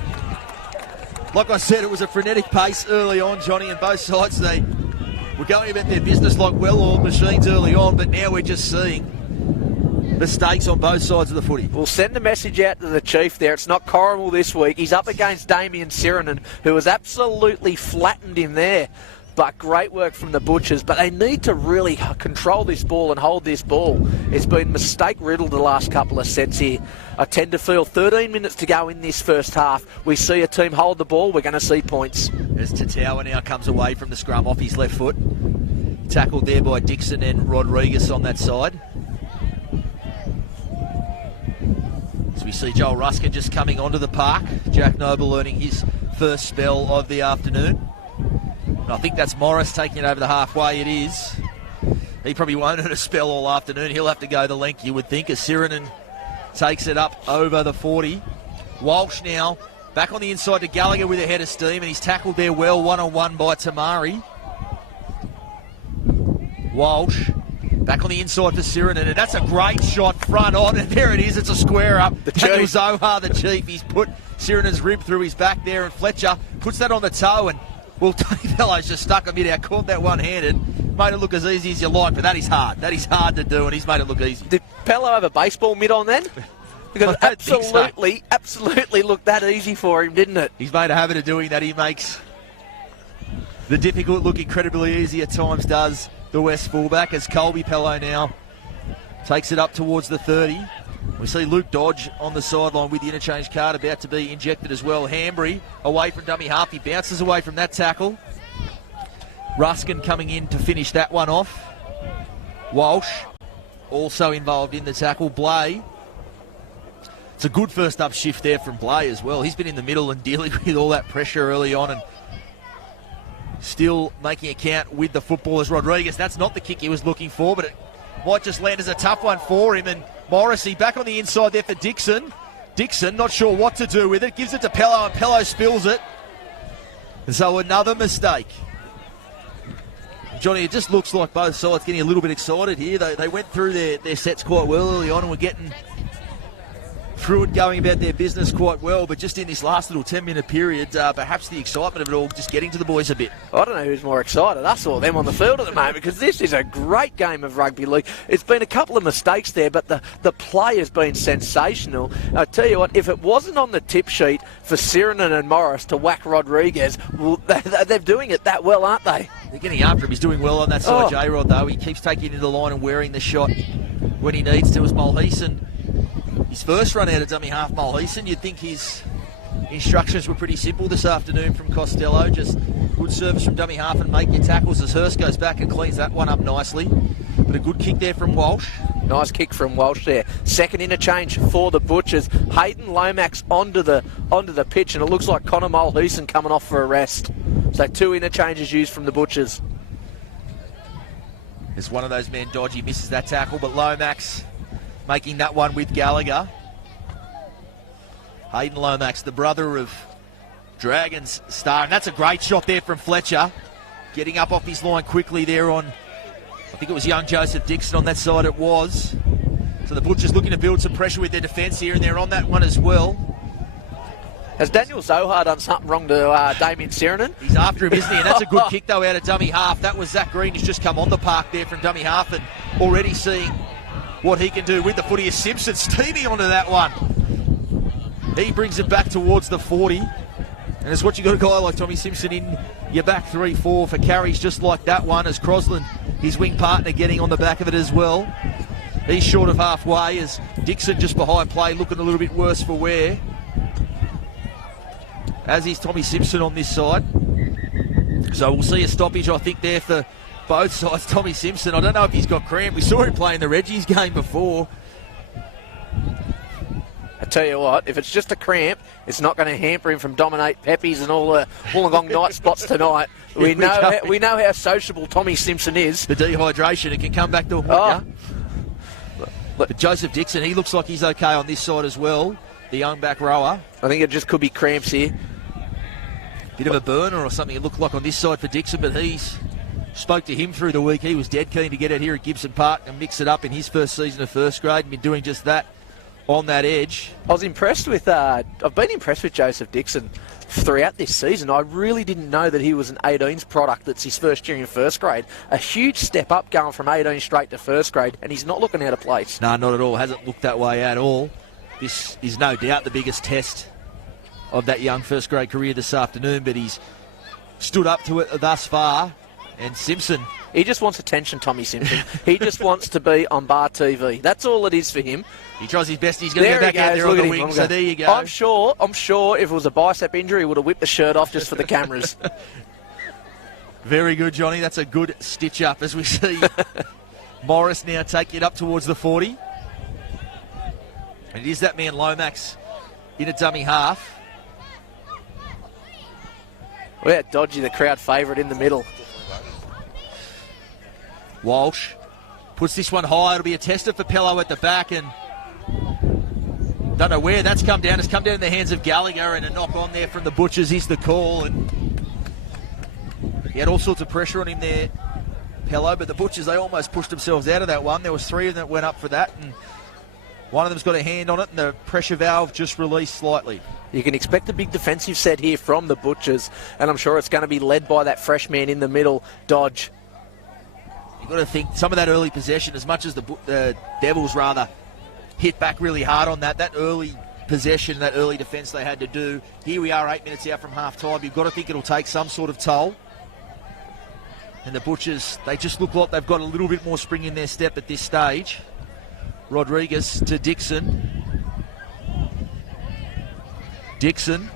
like I said, it was a frenetic pace early on, Johnny, and both sides, they were going about their business like well-oiled machines early on, but now we're just seeing mistakes on both sides of the footy. We'll send a message out to the chief there. It's not Corrimal this week. He's up against Damien Sirinan, who has absolutely flattened him there. But great work from the Butchers. But they need to really control this ball and hold this ball. It's been mistake-riddled the last couple of sets here. I tend to feel 13 minutes to go in this first half. We see a team hold the ball, we're going to see points. As Tatau now comes away from the scrum off his left foot. Tackled there by Dixon and Rodriguez on that side. As we see Joel Ruskin just coming onto the park. Jack Noble earning his first spell of the afternoon. And I think that's Morris taking it over the halfway. It is. He probably won't earn a spell all afternoon. He'll have to go the length, you would think, as Sirinan takes it up over the 40. Walsh now Back on the inside to Gallagher with a head of steam, and he's tackled there well, one-on-one by Tamari. Walsh. Back on the inside for Sirinen, and that's a great shot front on, and there it is, it's a square up. Daniel Zohar, the chief, he's put Sirenen's rib through his back there, and Fletcher puts that on the toe, and well, Tony Bellows just stuck him mid-out, caught that one-handed, made it look as easy as you like, but that is hard. That is hard to do, and he's made it look easy. Did Pello have a baseball mitt on then? Because absolutely looked that easy for him, didn't it? He's made a habit of doing that. He makes the difficult look incredibly easy at times, does the West fullback, as Colby Pello now takes it up towards the 30. We see Luke Dodge on the sideline with the interchange card about to be injected as well. Hanbury away from dummy half. He bounces away from that tackle. Ruskin coming in to finish that one off. Walsh also involved in the tackle. Blay. It's a good first up shift there from Blay as well. He's been in the middle and dealing with all that pressure early on and still making a count with the footballers. Rodriguez, that's not the kick he was looking for, but it might just land as a tough one for him. And Morrissey back on the inside there for Dixon. Dixon not sure what to do with it. Gives it to Pello, and Pello spills it. And so another mistake. Johnny, it just looks like both sides getting a little bit excited here. They went through their sets quite well early on and were getting through it, going about their business quite well, but just in this last little 10-minute period, perhaps the excitement of it all just getting to the boys a bit. I don't know who's more excited, us or them on the field at the moment, because this is a great game of rugby league. It's been a couple of mistakes there, but the play has been sensational. I tell you what, if it wasn't on the tip sheet for Sirinen and Morris to whack Rodriguez, well, they're doing it that well, aren't they? They're getting after him. He's doing well on that side, J-Rod, though. He keeps taking it into the line and wearing the shot when he needs to, as Mulheason. His first run out of dummy half, Mulheason. You'd think his instructions were pretty simple this afternoon from Costello. Just good service from dummy half and make your tackles as Hurst goes back and cleans that one up nicely. But a good kick there from Walsh. Nice kick from Walsh there. Second interchange for the Butchers. Hayden Lomax onto the pitch, and it looks like Connor Mulheason coming off for a rest. So 2 interchanges used from the Butchers. As one of those men, Dodgy, misses that tackle, but Lomax making that one with Gallagher. Hayden Lomax, the brother of Dragons star, and that's a great shot there from Fletcher. Getting up off his line quickly there on, I think it was young Joseph Dixon on that side it was. So the Butchers looking to build some pressure with their defence here, and they're on that one as well. Has Daniel Zohar done something wrong to Damien Sirinen? He's after him, isn't he? And that's a good kick, though, out of dummy half. That was Zach Green who's just come on the park there from dummy half and already seeing what he can do with the footy. Is Simpson steaming onto that one. He brings it back towards the 40. And it's what you got a guy like Tommy Simpson in your back 3-4 for carries just like that one, as Crosland, his wing partner, getting on the back of it as well. He's short of halfway as Dixon just behind play, looking a little bit worse for wear. As is Tommy Simpson on this side. So we'll see a stoppage, I think, there for both sides. Tommy Simpson, I don't know if he's got cramp. We saw him playing the Reggie's game before. I tell you what, if it's just a cramp, it's not going to hamper him from dominate Peppies and all the Wollongong night spots tonight. We know how sociable Tommy Simpson is. The dehydration, it can come back to haunt you. But Joseph Dixon, he looks like he's okay on this side as well. The young back rower. I think it just could be cramps here. Bit of a burner or something it looked like on this side for Dixon, but he's spoke to him through the week. He was dead keen to get out here at Gibson Park and mix it up in his first season of first grade, and been doing just that on that edge. I was impressed with, I've been impressed with Joseph Dixon throughout this season. I really didn't know that he was an 18s product. That's his first year in first grade. A huge step up going from 18 straight to first grade, and he's not looking out of place. No, not at all. Hasn't looked that way at all. This is no doubt the biggest test of that young first grade career this afternoon, but he's stood up to it thus far. And Simpson, he just wants attention, Tommy Simpson. He just wants to be on Bar TV. That's all it is for him. He tries his best. He's going to go back out there on the wing, so there you go. I'm sure if it was a bicep injury, he would have whipped the shirt off just for the cameras. Very good, Johnny. That's a good stitch up as we see Morris now take it up towards the 40. And it is that man Lomax in a dummy half. Well, Dodgy, the crowd favourite in the middle. Walsh puts this one high. It'll be a tester for Pello at the back, and Don't know where that's come down. It's come down in the hands of Gallagher, and a knock on there from the Butchers is the call. And he had all sorts of pressure on him there, Pello, but the Butchers, they almost pushed themselves out of that one. There was 3 of them that went up for that, and one of them's got a hand on it, and the pressure valve just released slightly. You can expect a big defensive set here from the Butchers, and I'm sure it's going to be led by that fresh man in the middle, Dodge. You've got to think some of that early possession, as much as the Devils rather hit back really hard on that early possession, that early defence they had to do. Here we are 8 minutes out from half time. You've got to think it'll take some sort of toll. And the Butchers, they just look like they've got a little bit more spring in their step at this stage. Rodriguez to Dixon. Dixon.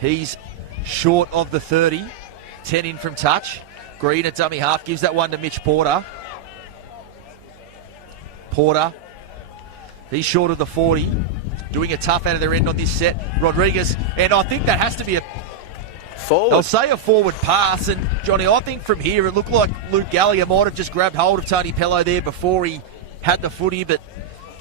He's short of the 30. 10 in from touch. Green at dummy half, gives that one to Mitch Porter. Porter. He's short of the 40. Doing a tough out of their end on this set. Rodriguez. And I think that has to be a forward. They'll say a forward pass, and Johnny, I think from here it looked like Luke Gallagher might have just grabbed hold of Tony Pello there before he had the footy, but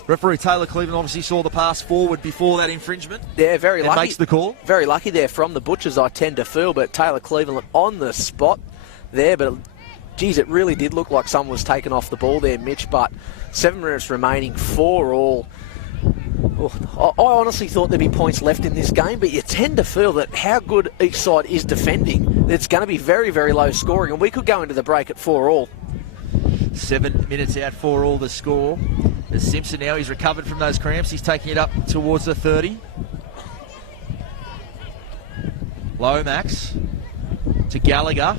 referee Taylor Cleveland obviously saw the pass forward before that infringement. Yeah, very lucky. Makes the call. Very lucky there from the Butchers, I tend to feel, but Taylor Cleveland on the spot there, but geez, it really did look like someone was taken off the ball there, Mitch, but 7 minutes remaining, 4 all. I honestly thought there'd be points left in this game, but you tend to feel that how good each side is defending, it's going to be very, very low scoring, and we could go into the break at 4 all. 7 minutes out, 4 all the score. As Simpson now, he's recovered from those cramps. He's taking it up towards the 30. Lomax to Gallagher.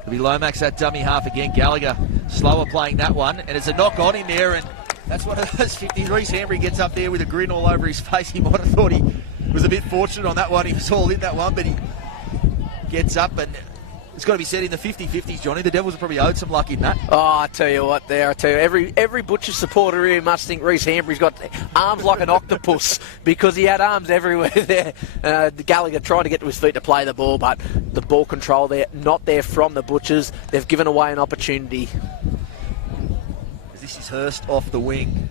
It'll be Lomax at dummy half again. Gallagher slower playing that one, and it's a knock on him there, and that's one of those 50s. Reece Hambry gets up there with a grin all over his face. He might have thought he was a bit fortunate on that one. He was all in that one, but he gets up, and it's got to be said in the 50-50s, Johnny, the Devils are probably owed some luck in that. Oh, I tell you what there, every Butcher supporter here must think Reece Hambry's got arms like an octopus because he had arms everywhere there. Gallagher trying to get to his feet to play the ball, but the ball control there, not there from the Butchers. They've given away an opportunity. This is Hurst off the wing.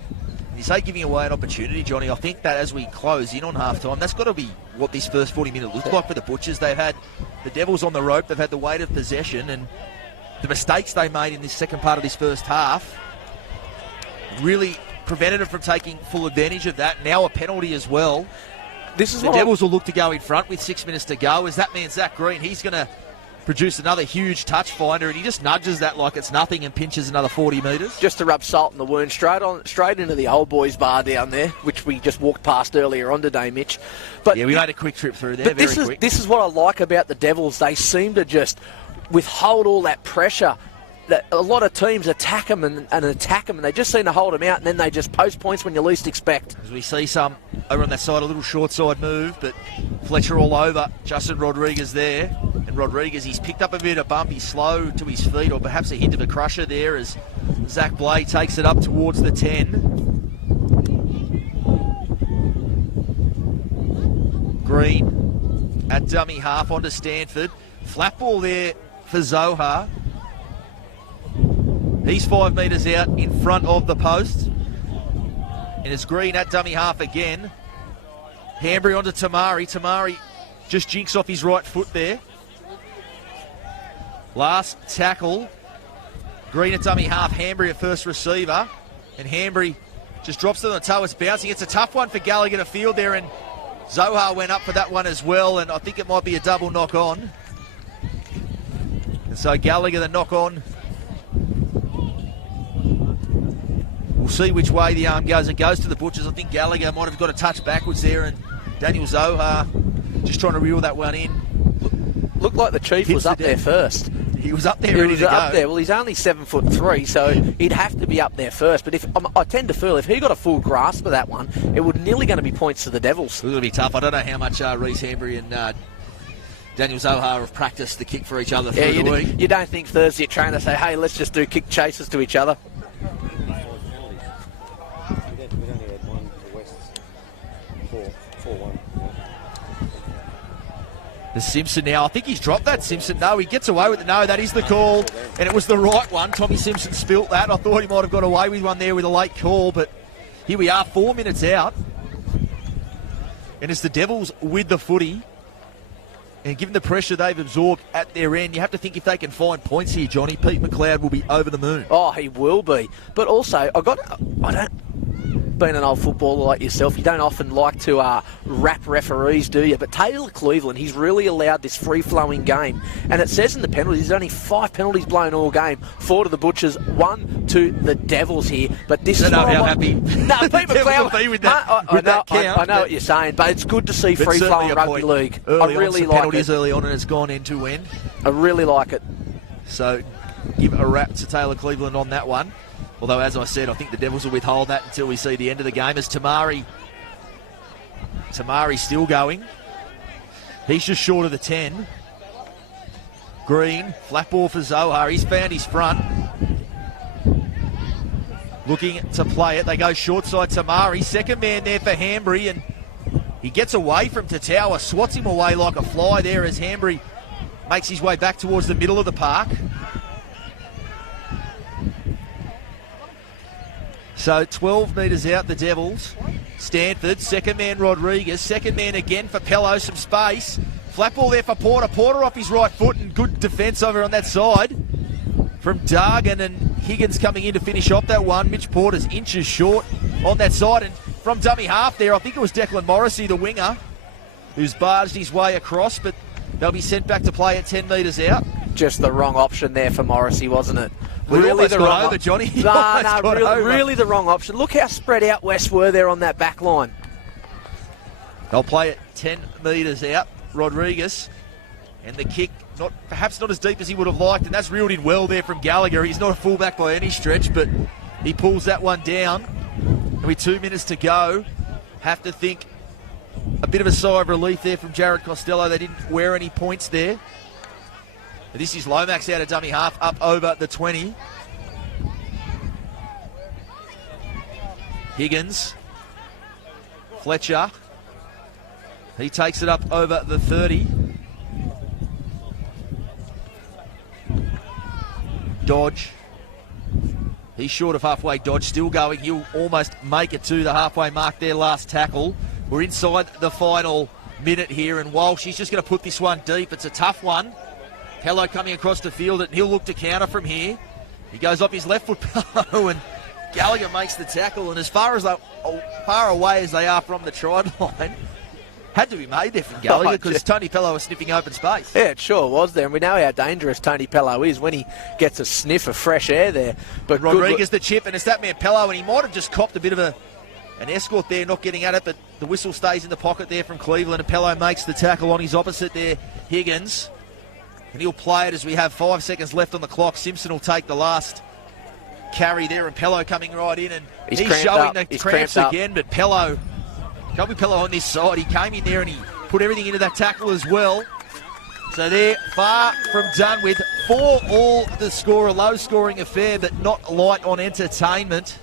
You say giving away an opportunity, Johnny, I think that as we close in on half-time, that's got to be what this first 40 minutes looked like for the Butchers. They've had the Devils on the rope, they've had the weight of possession, and the mistakes they made in this second part of this first half really prevented them from taking full advantage of that. Now a penalty as well. The Devils will look to go in front with 6 minutes to go. As that man, Zach Green, he's going to produce another huge touch finder, and he just nudges that like it's nothing and pinches another 40 metres. Just to rub salt in the wound, straight into the old boys bar down there, which we just walked past earlier on today, Mitch. But yeah, we made a quick trip through there, very quick. This is what I like about the Devils. They seem to just withhold all that pressure. That a lot of teams attack them and attack them, and they just seem to hold them out, and then they just post points when you least expect. As we see some over on that side, a little short side move, but Fletcher all over Justin Rodriguez there. And Rodriguez, he's picked up a bit of bump. He's slow to his feet, or perhaps a hint of a crusher there as Zach Blay takes it up towards the 10. Green at dummy half onto Stanford. Flat ball there for Zohar. He's 5 metres out in front of the post. And it's Green at dummy half again. Hambry onto Tamari. Tamari just jinks off his right foot there. Last tackle. Green at dummy half. Hambry at first receiver. And Hambry just drops it on the toe. It's bouncing. It's a tough one for Gallagher to field there. And Zohar went up for that one as well. And I think it might be a double knock on. And so Gallagher the knock on. We'll see which way the arm goes. It goes to the Butchers. I think Gallagher might have got a touch backwards there, and Daniel Zohar just trying to reel that one in. Looked like the Chief was up there first. He was up there ready to go. Up there. Well, he's only 7'3", so he'd have to be up there first. But I tend to feel if he got a full grasp of that one, it would nearly going to be points to the Devils. It would be tough. I don't know how much Reece Hambry and Daniel Zohar have practiced the kick for each other through the week. You don't think Thursday at training they say, hey, let's just do kick chases to each other? We'd only had one for West's 4-1. The Simpson now. I think he's dropped that, Simpson. No, he gets away with it. No, that is the call. And it was the right one. Tommy Simpson spilt that. I thought he might have got away with one there with a late call. But here we are, 4 minutes out. And it's the Devils with the footy. And given the pressure they've absorbed at their end, you have to think if they can find points here, Johnny, Pete McLeod will be over the moon. Oh, he will be. But also, being an old footballer like yourself, you don't often like to rap referees, do you? But Taylor Cleveland, he's really allowed this free-flowing game. And it says in the penalties, there's only 5 penalties blown all game. 4 to the Butchers, 1 to the Devils here. But this is not how happy. No, Pete McLeod will be with that, count. I know what you're saying, but it's good to see free-flowing rugby league. I really like penalties early on, and it's gone end to end. I really like it. So give a wrap to Taylor Cleveland on that one. Although, as I said, I think the Devils will withhold that until we see the end of the game. As Tamari's still going. He's just short of the 10. Green, flat ball for Zohar. He's found his front. Looking to play it. They go short side Tamari. Second man there for Hanbury, and he gets away from Tatawa. Swats him away like a fly there as Hanbury makes his way back towards the middle of the park. So 12 metres out, the Devils. Stanford, second man Rodriguez, second man again for Pello, some space. Flat ball there for Porter. Porter off his right foot, and good defence over on that side from Dargan, and Higgins coming in to finish off that one. Mitch Porter's inches short on that side, and from dummy half there, I think it was Declan Morrissey, the winger, who's barged his way across, but they'll be sent back to play at 10 metres out. Just the wrong option there for Morrissey, wasn't it? Really the wrong over, Johnny. Really the wrong option. Look how spread out West were there on that back line. They'll play it 10 metres out. Rodriguez, and the kick perhaps not as deep as he would have liked, and that's reeled in well there from Gallagher. He's not a fullback by any stretch, but he pulls that one down. And with 2 minutes to go, have to think a bit of a sigh of relief there from Jared Costello. They didn't wear any points there. This is Lomax out of dummy half, up over the 20. Higgins. Fletcher. He takes it up over the 30. Dodge. He's short of halfway. Dodge still going. He'll almost make it to the halfway mark there, last tackle. We're inside the final minute here, and Walsh, he's just going to put this one deep. It's a tough one. Hello coming across the field, and he'll look to counter from here. He goes off his left foot, and Gallagher makes the tackle. And as far away as they are from the try line, had to be made there from Gallagher because Tony Pello was sniffing open space. Yeah, it sure was there, and we know how dangerous Tony Pello is when he gets a sniff of fresh air there. But Rodriguez the chip, and it's that man Pello, and he might have just copped a bit of an escort there, not getting at it, but the whistle stays in the pocket there from Cleveland, and Pello makes the tackle on his opposite there, Higgins. And he'll play it as we have 5 seconds left on the clock. Simpson will take the last carry there, and Pello coming right in, and he's showing the cramps again, but Pello, Kobe Pello on this side, he came in there and he put everything into that tackle as well. So they're far from done with 4-4 the score, a low-scoring affair, but not light on entertainment,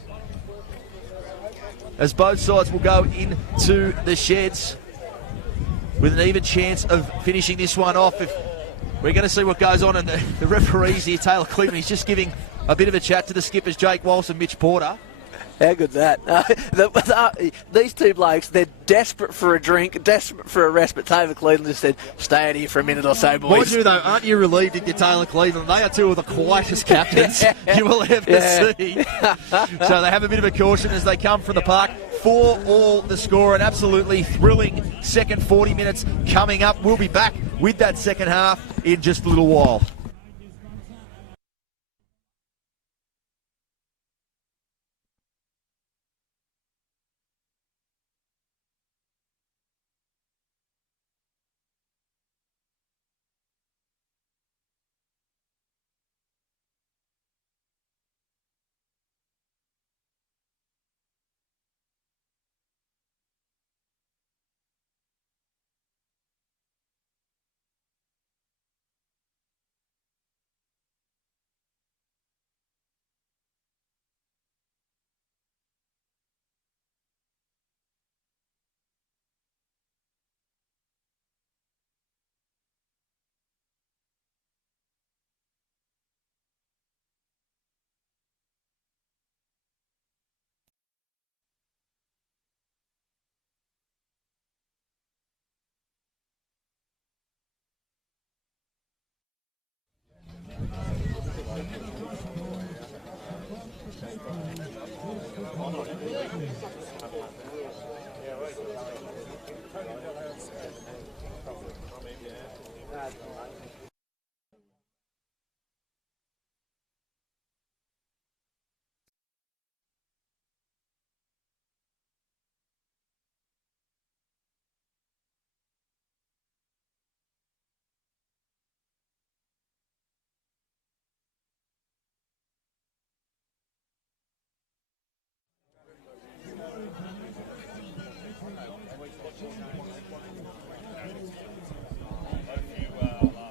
as both sides will go into the sheds with an even chance of finishing this one off. If we're going to see what goes on, and the referees here, Taylor Cleveland, he's just giving a bit of a chat to the skippers, Jake Walsh and Mitch Porter. How good's that? These two blokes, they're desperate for a drink, desperate for a rest, but Taylor Cleveland just said, stay out here for a minute or so, boys. Mind you, though, aren't you relieved at your Taylor Cleveland? They are two of the quietest captains you will ever see. So they have a bit of a caution as they come from the park. 4-4 the score, an absolutely thrilling second 40 minutes coming up. We'll be back with that second half in just a little while. Hope you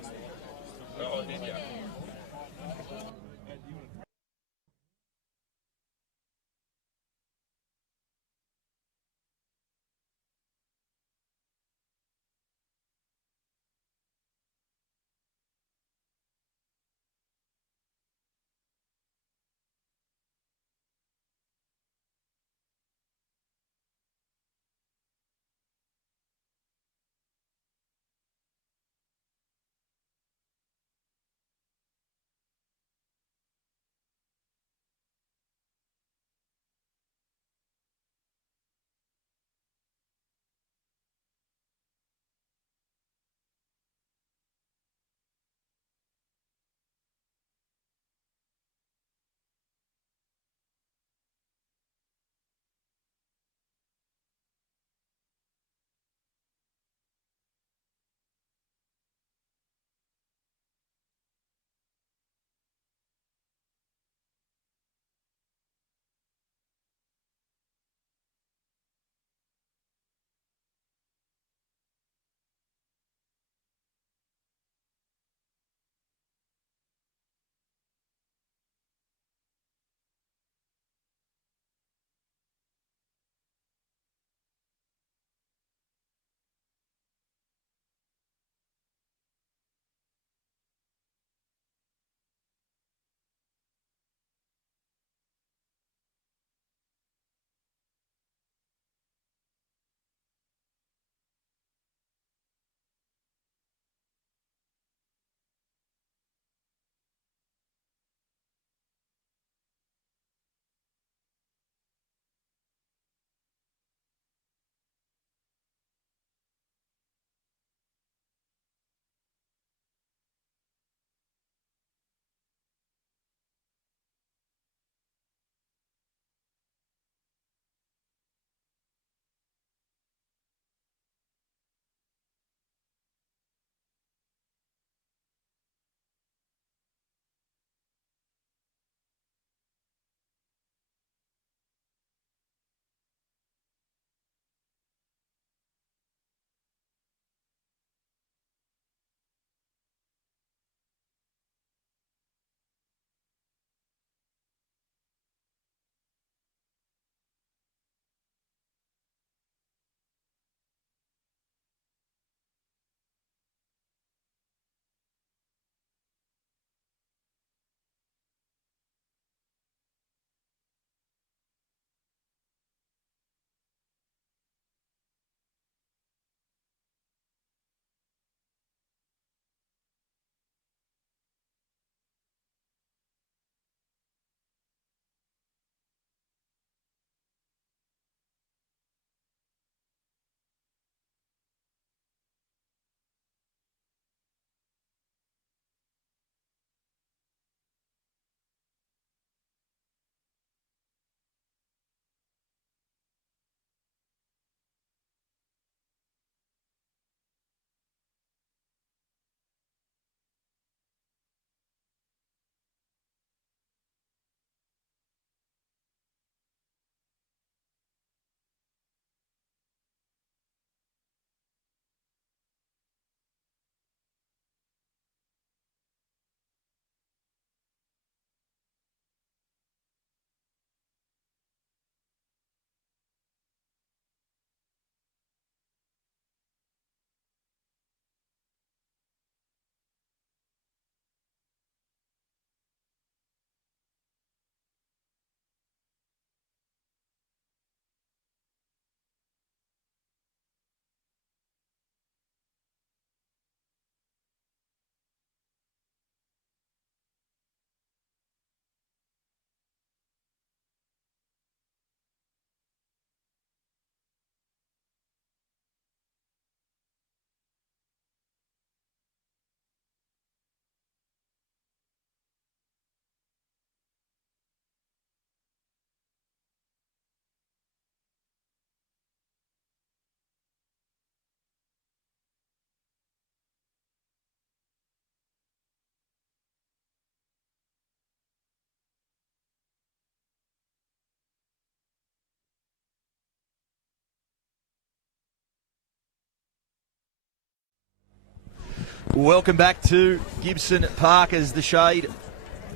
Welcome back to Gibson Park as the shade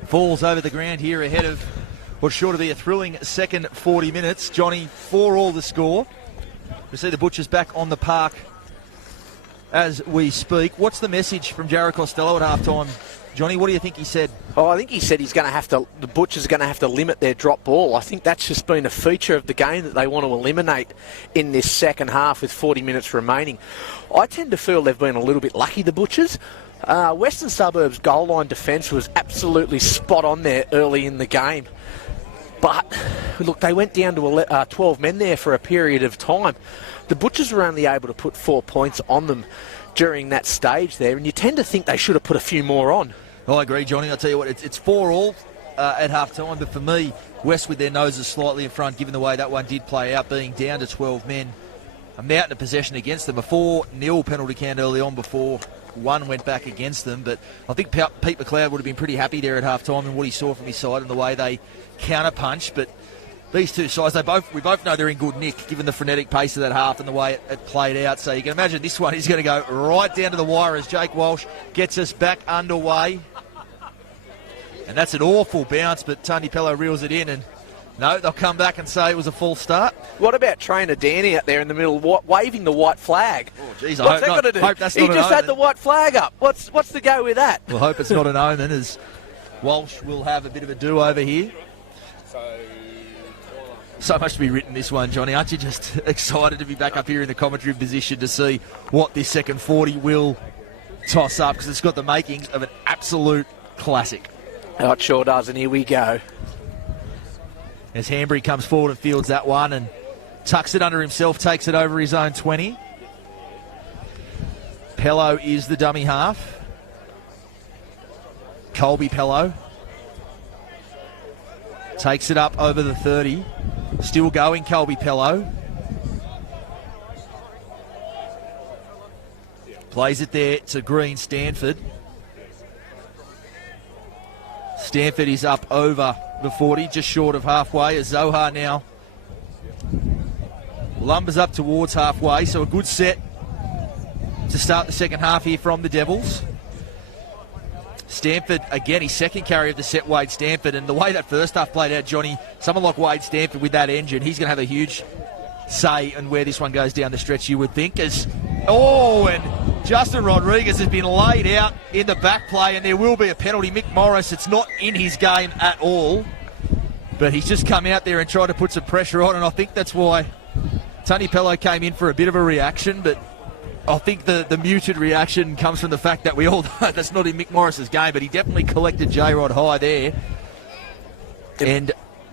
falls over the ground here ahead of what's sure to be a thrilling second 40 minutes. Johnny, 4-4 the score. We see the Butchers back on the park as we speak. What's the message from Jared Costello at halftime? Johnny, what do you think he said? Oh, I think he said the Butchers are going to have to limit their drop ball. I think that's just been a feature of the game that they want to eliminate in this second half with 40 minutes remaining. I tend to feel they've been a little bit lucky, the Butchers. Western Suburbs goal line defence was absolutely spot on there early in the game. But, look, they went down to 12 men there for a period of time. The Butchers were only able to put 4 points on them during that stage there, and you tend to think they should have put a few more on. I agree, Johnny. I'll tell you what, it's 4-4 at half-time, but for me, West with their noses slightly in front, given the way that one did play out, being down to 12 men. A mountain of possession against them. A 4-0 penalty count early on before one went back against them, but I think Pete McLeod would have been pretty happy there at half-time and what he saw from his side and the way they counter-punch, but these two sides, we both know they're in good nick, given the frenetic pace of that half and the way it played out. So you can imagine this one is going to go right down to the wire as Jake Walsh gets us back underway. And that's an awful bounce, but Tony Pello reels it in, and no, they'll come back and say it was a false start. What about trainer Danny out there in the middle waving the white flag? Oh, geez, What's that got to do? Hope that's he not just an had the white flag up. What's the go with that? We'll hope it's not an omen, as Walsh will have a bit of a do-over here. So much to be written this one, Johnny. Aren't you just excited to be back up here in the commentary position to see what this second 40 will toss up, because it's got the makings of an absolute classic. Oh, it sure does, and here we go. As Hanbury comes forward and fields that one and tucks it under himself, takes it over his own 20. Pello is the dummy half. Colby Pello takes it up over the 30. Still going, Colby Pello. Plays it there to Green Stanford. Stanford is up over the 40, just short of halfway, as Zohar now lumbers up towards halfway. So a good set to start the second half here from the Devils. Stanford, again, his second carry of the set, Wade Stanford. And the way that first half played out, Johnny, someone like Wade Stanford with that engine, he's going to have a huge say in where this one goes down the stretch, you would think. And Justin Rodriguez has been laid out in the back play, and there will be a penalty. Mick Morris, it's not in his game at all, but he's just come out there and tried to put some pressure on, and I think that's why Tony Pello came in for a bit of a reaction, but I think the muted reaction comes from the fact that we all know that's not in Mick Morris's game, but he definitely collected J-Rod high there. And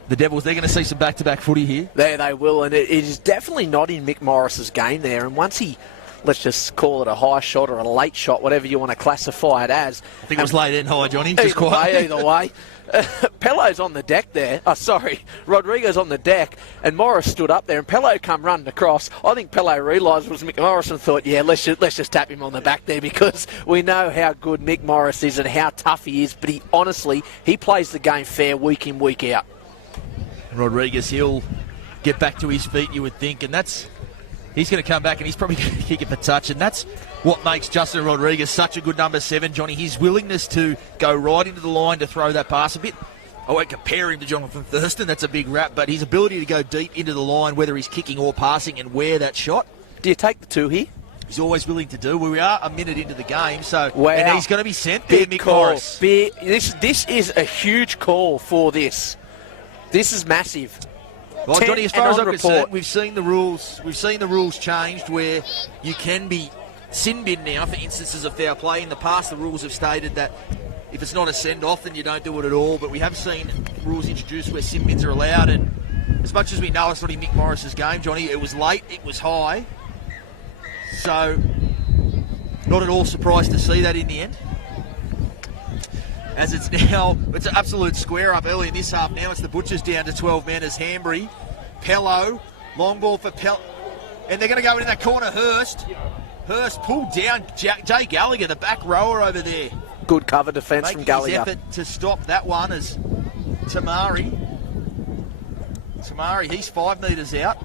the Devils, they're going to see some back-to-back footy here. There they will, and it is definitely not in Mick Morris's game there. And once he, let's just call it a high shot or a late shot, whatever you want to classify it as. I think it was late and high, Johnny. Either way. Pello's on the deck there. Rodriguez on the deck, and Morris stood up there, and Pello come running across. I think Pello realised it was Mick Morris and thought, yeah, let's just tap him on the back there, because we know how good Mick Morris is and how tough he is, but he plays the game fair week in, week out. Rodriguez, he'll get back to his feet, you would think, and he's going to come back and he's probably going to kick it for touch, and that's what makes Justin Rodriguez such a good number 7, Johnny. His willingness to go right into the line to throw that pass a bit. I won't compare him to Jonathan Thurston, that's a big rap, but his ability to go deep into the line, whether he's kicking or passing, and wear that shot. Do you take the 2 here? He's always willing to do. We are a minute into the game, so wow. And he's going to be sent there, Mick Morris. This is a huge call for this. This is massive. Well, Johnny, as far as I'm concerned, we've seen the rules changed where you can be sin bin now for instances of foul play. In the past, the rules have stated that if it's not a send-off, then you don't do it at all. But we have seen rules introduced where sin bins are allowed. And as much as we know it's not in Mick Morris's game, Johnny, it was late, it was high. So, not at all surprised to see that in the end. As it's an absolute square up early in this half. Now it's the Butchers down to 12 men as Hanbury. Pello, long ball for Pello. And they're going to go in that corner, Hurst. Hurst pulled down Jay Gallagher, the back rower over there. Good cover defence from Gallagher. Making his effort to stop that one as Tamari, he's 5 metres out.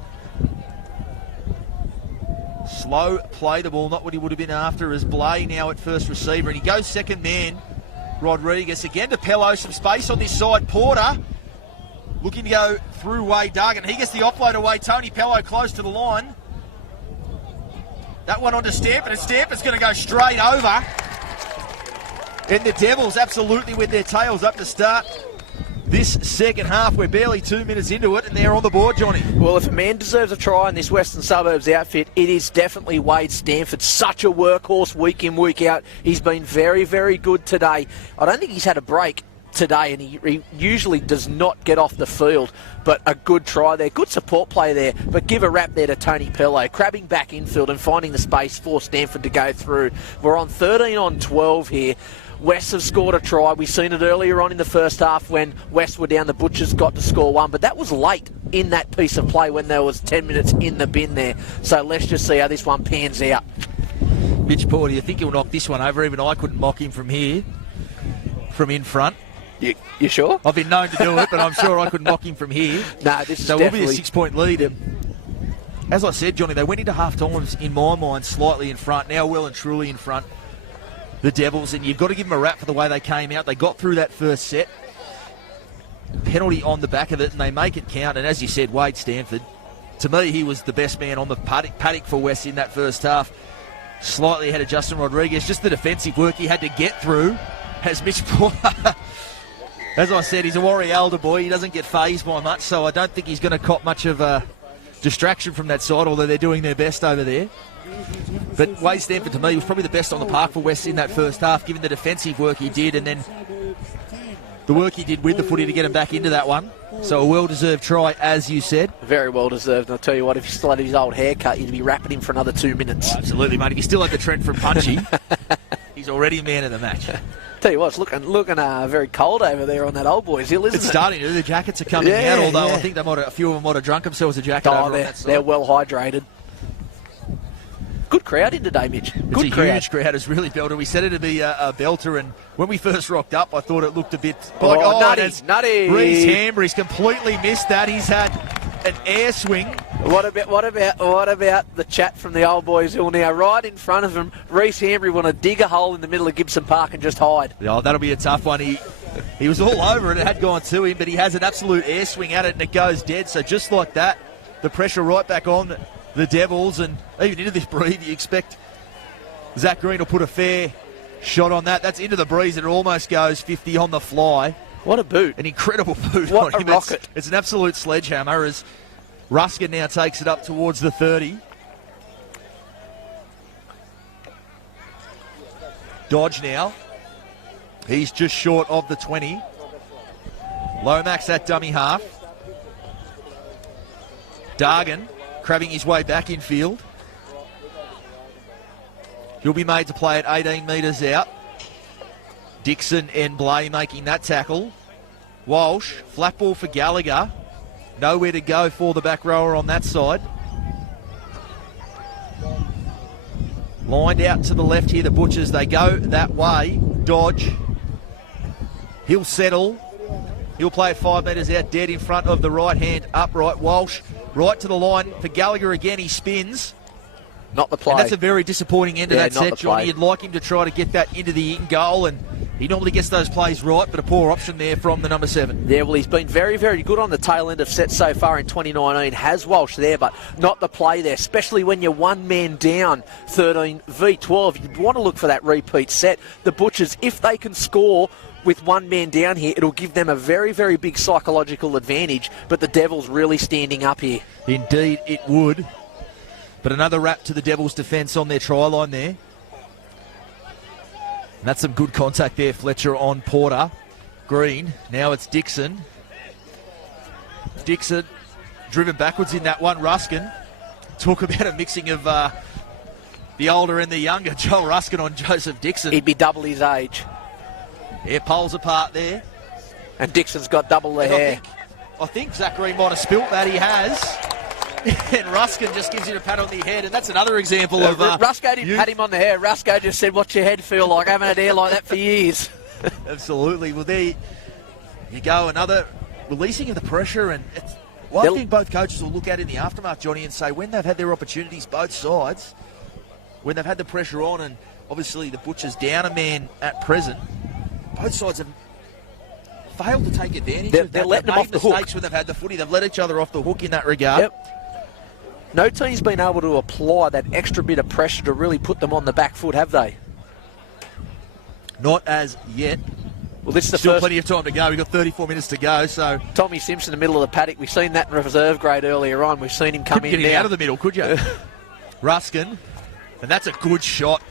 Slow play the ball, not what he would have been after, as Blay now at first receiver, and he goes second man. Rodriguez again to Pello, some space on this side. Porter looking to go through Wade Duggan. He gets the offload away. Tony Pello close to the line. That one onto Stanford, and Stanford's going to go straight over. And the Devils absolutely with their tails up to start this second half. We're barely 2 minutes into it, and they're on the board, Johnny. Well, if a man deserves a try in this Western Suburbs outfit, it is definitely Wade Stanford. Such a workhorse week in, week out. He's been very, very good today. I don't think he's had a break today, and he usually does not get off the field, but a good try there, good support play there, but give a wrap there to Tony Pello, crabbing back infield and finding the space for Stanford to go through. We're on 13 on 12 here. West have scored a try. We've seen it earlier on in the first half when West were down, the Butchers got to score one, but that was late in that piece of play when there was 10 minutes in the bin there. So let's just see how this one pans out. Mitch Porter, you think he'll knock this one over? Even I couldn't mock him from here, from in front. You sure? I've been known to do it, but I'm sure I could mock him from here. No, this is so definitely... it will be a 6-point lead. As I said, Johnny, they went into half times, in my mind, slightly in front. Now well and truly in front, the Devils. And you've got to give them a rap for the way they came out. They got through that first set. Penalty on the back of it, and they make it count. And as you said, Wade Stanford, to me, he was the best man on the paddock for West in that first half. Slightly ahead of Justin Rodriguez. Just the defensive work he had to get through as Mitch Porter... As I said, he's a Warrior elder boy. He doesn't get fazed by much, so I don't think he's going to cop much of a distraction from that side, although they're doing their best over there. But Wade Stanford, to me, was probably the best on the park for West in that first half, given the defensive work he did, and then the work he did with the footy to get him back into that one. So a well-deserved try, as you said. Very well-deserved. And I'll tell you what, if he still had his old haircut, you'd be wrapping him for another 2 minutes. Oh, absolutely, mate. If he still had the trend from Punchy, he's already a man of the match. Tell you what, it's looking very cold over there on that Old Boys Hill, isn't it? It's starting to. The jackets are coming out, although I think a few of them might have drunk themselves a jacket over on that side. They're well hydrated. Good crowd in today, Mitch. Good It's a huge crowd. It's really belter. We said it to be a belter, and when we first rocked up, I thought it looked a bit like, nutty. Reece Hambry's completely missed that. He's had an air swing. What about the chat from the Old Boys Hill now? Right in front of him, Reece Hambry want to dig a hole in the middle of Gibson Park and just hide. Oh, that'll be a tough one. He was all over it. It had gone to him, but he has an absolute air swing at it, and it goes dead. So just like that, the pressure right back on the Devils, and even into this breeze, you expect Zach Green will put a fair shot on that. That's into the breeze, and it almost goes 50 on the fly. What a boot. An incredible boot what on him. A rocket. It's an absolute sledgehammer as Ruskin now takes it up towards the 30. Dodge now. He's just short of the 20. Lomax at dummy half. Dargan crabbing his way back in field. He'll be made to play at 18 metres out. Dixon and Blay making that tackle. Walsh, flat ball for Gallagher. Nowhere to go for the back rower on that side. Lined out to the left here, the Butchers. They go that way. Dodge. He'll settle. He'll play it 5 metres out, dead in front of the right hand upright. Walsh, right to the line for Gallagher again. He spins. Not the play. And that's a very disappointing end of that set, Johnny. Play. You'd like him to try to get that into the in goal, and he normally gets those plays right, but a poor option there from the number 7. Yeah, well, he's been very, very good on the tail end of sets so far in 2019. Has Walsh there, but not the play there, especially when you're one man down, 13 v 12. You want to look for that repeat set. The Butchers, if they can score with one man down here, it'll give them a very, very big psychological advantage, but the Devils really standing up here. Indeed, it would. But another wrap to the Devils' defence on their try line there. And that's some good contact there, Fletcher on Porter. Green, now it's Dixon. Dixon driven backwards in that one. Ruskin. Talk about a mixing of the older and the younger. Joel Ruskin on Joseph Dixon. He'd be double his age. Yeah, poles apart there. And Dixon's got double the hair. I think Zach Green might have spilt that. He has. And Ruskin just gives him a pat on the head, and that's another example of... Rusco didn't pat him on the hair. Rusco just said, what's your head feel like? I haven't had hair like that for years. Absolutely. Well, there you go. Another releasing of the pressure, and One thing both coaches will look at in the aftermath, Johnny, and say when they've had their opportunities, both sides, when they've had the pressure on, and obviously the Butchers down a man at present, both sides have failed to take advantage of that. They're letting them off the hook. When they've had the footy, they've let each other off the hook in that regard. Yep. No team's been able to apply that extra bit of pressure to really put them on the back foot, have they? Not as yet. Well, this is the Still first. plenty of time to go. We've got 34 minutes to go, so Tommy Simpson in the middle of the paddock. We've seen that in reserve grade earlier on. We've seen him come couldn't in get him now. out of the middle, could you? Ruskin, and that's a good shot.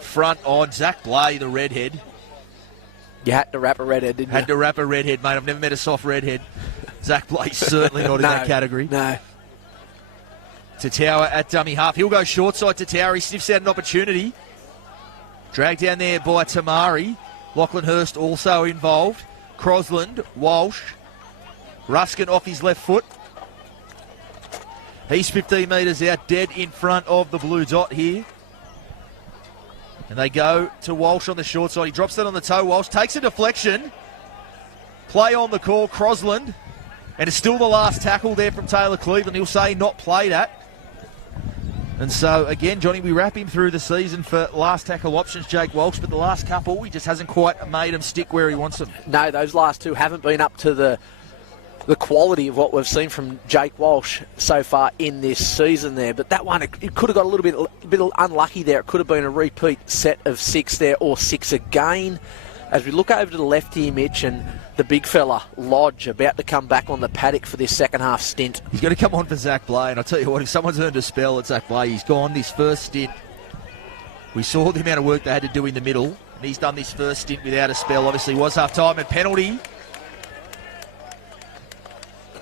Front on Zach Blay, the redhead. You had to wrap a redhead, didn't you? Had to wrap a redhead, mate. I've never met a soft redhead. Zach Blay's certainly not in that category. No. Tatower at dummy half. He'll go short side to Tower. He sniffs out an opportunity. Dragged down there by Tamari. Lachlan Hurst also involved. Crosland, Walsh. Ruskin off his left foot. He's 15 metres out, dead in front of the blue dot here. And they go to Walsh on the short side. He drops that on the toe. Walsh takes a deflection. Play on the call, Crosland. And it's still the last tackle there from Taylor Cleveland. He'll say not played at. And so, again, Johnny, we wrap him through the season for last tackle options, Jake Walsh, but the last couple, he just hasn't quite made them stick where he wants them. No, those last two haven't been up to the quality of what we've seen from Jake Walsh so far in this season there. But that one, it could have got a little bit unlucky there. It could have been a repeat set of 6 there, or 6 again. As we look over to the left here, Mitch, and the big fella, Lodge, about to come back on the paddock for this second half stint. He's going to come on for Zach Blay, and I'll tell you what, if someone's earned a spell at Zach Blay, he's gone this first stint. We saw the amount of work they had to do in the middle, and he's done this first stint without a spell. Obviously, was half-time and penalty.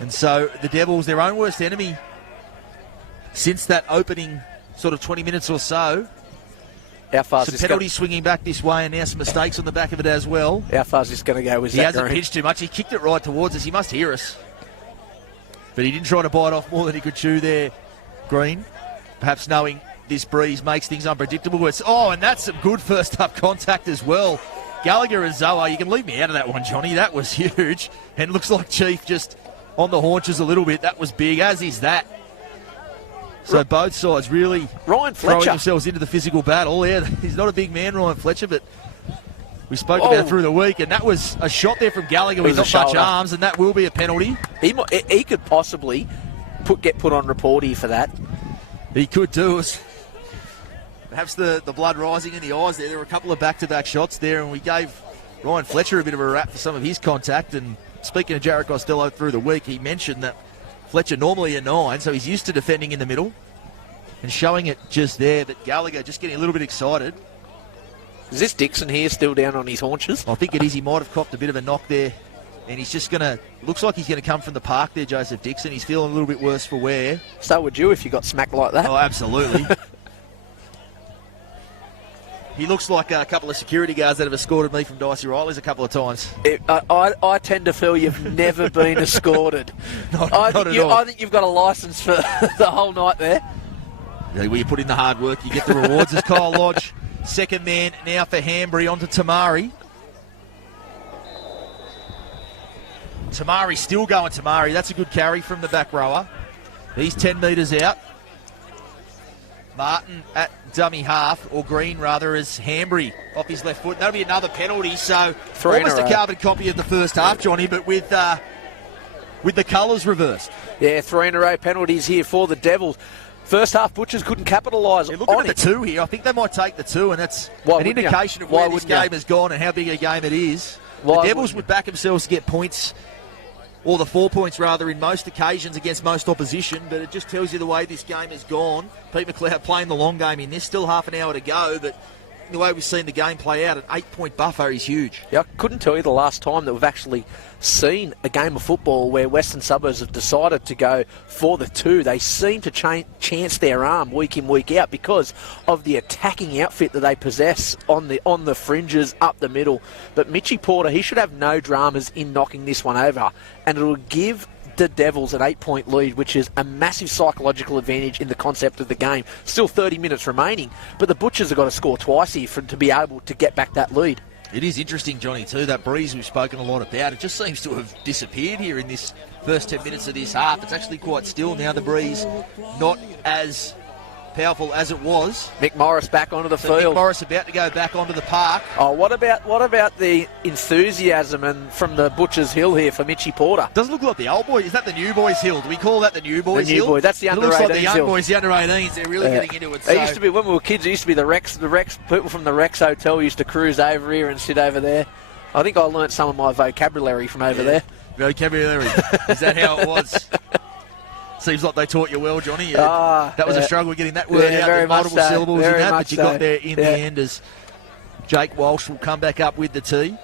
And so the Devils, their own worst enemy since that opening sort of 20 minutes or so. How far Some penalties swinging back this way, and now some mistakes on the back of it as well. How far is this going to go with He Zach hasn't Green? pitched too much. He kicked it right towards us. He must hear us. But he didn't try to bite off more than he could chew there, Green. Perhaps knowing this breeze makes things unpredictable. And that's some good first-up contact as well. Gallagher and Zoa, you can leave me out of that one, Johnny. That was huge. And it looks like Chief just on the haunches a little bit. That was big, as is that. So both sides really Ryan throwing Fletcher themselves into the physical battle. Yeah, he's not a big man, Ryan Fletcher, but we spoke about it through the week, and that was a shot there from Gallagher with not much arms, and that will be a penalty. He could possibly get put on report here for that. He could do it. Perhaps the blood rising in the eyes there. There were a couple of back-to-back shots there, and we gave Ryan Fletcher a bit of a rap for some of his contact. And speaking of Jarrett Costello through the week, he mentioned that Fletcher normally a 9, so he's used to defending in the middle and showing it just there. But Gallagher just getting a little bit excited. Is this Dixon here still down on his haunches? I think it is. He might have copped a bit of a knock there. And he's just going to, looks like he's going to come from the park there, Joseph Dixon. He's feeling a little bit worse for wear. So would you if you got smacked like that. Oh, absolutely. He looks like a couple of security guards that have escorted me from Dicey Riley's a couple of times. I tend to feel you've never been escorted. Not at all. I think you've got a licence for the whole night there. Yeah, where you put in the hard work, you get the rewards. As Kyle Lodge, second man now for Hanbury, onto Tamari. Tamari still going Tamari. That's a good carry from the back rower. He's 10 metres out. Martin at dummy half, or Green rather, as Hanbury off his left foot. That'll be another penalty, so almost a carbon copy of the first half, Johnny, but with the colours reversed. Yeah, 3 in a row penalties here for the Devils. First half, Butchers couldn't capitalise on it. Looking at the 2 here, I think they might take the 2, and that's an indication of where this game has gone and how big a game it is. The Devils would back themselves to get points, or the 4 points rather, in most occasions against most opposition, but it just tells you the way this game has gone. Pete McLeod playing the long game in this, still half an hour to go, but the way we've seen the game play out, an 8-point buffer is huge. Yeah, I couldn't tell you the last time that we've actually seen a game of football where Western Suburbs have decided to go for the 2. They seem to chance their arm week in, week out because of the attacking outfit that they possess on the fringes up the middle. But Mitchie Porter, he should have no dramas in knocking this one over, and it'll give the Devils an 8-point lead, which is a massive psychological advantage in the concept of the game. Still 30 minutes remaining, but the Butchers have got to score twice here to be able to get back that lead. It is interesting, Johnny, too. That breeze we've spoken a lot about, it just seems to have disappeared here in this first 10 minutes of this half. It's actually quite still now. The breeze not as powerful as it was. Mick Morris back onto the field. Mick Morris about to go back onto the park. Oh, what about the enthusiasm and from the Butchers Hill here for Mitchy Porter? Doesn't look like the old boy. Is that the new boys' hill? Do we call that the new boys' hill? The new boy. That's the under 18s. It looks like the young hill. boys, the under 18s. They're really getting into it. It used to be, when we were kids, it used to be the Rex people from the Rex Hotel used to cruise over here and sit over there. I think I learnt some of my vocabulary from over there. Vocabulary. Is that how it was? Seems like they taught you well, Johnny. That was a struggle getting that word out. There's multiple syllables in that, but you got there in the end as Jake Walsh will come back up with the tee.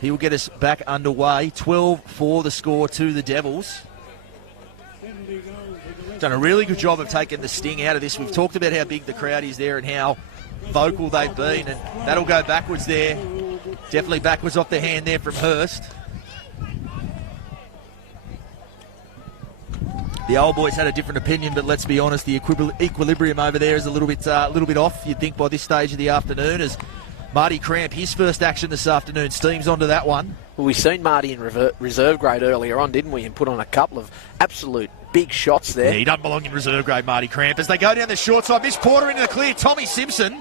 He will get us back underway. 12-4 the score to the Devils. Done a really good job of taking the sting out of this. We've talked about how big the crowd is there and how vocal they've been, and that'll go backwards there. Definitely backwards off the hand there from Hurst. The old boys had a different opinion, but let's be honest, the equilibrium over there is a little bit off, you'd think, by this stage of the afternoon, as Marty Cramp, his first action this afternoon, steams onto that one. Well, we seen Marty in reserve grade earlier on, didn't we, and put on a couple of absolute big shots there. Yeah, he doesn't belong in reserve grade, Marty Cramp. As they go down the short side, Mitch Porter into the clear, Tommy Simpson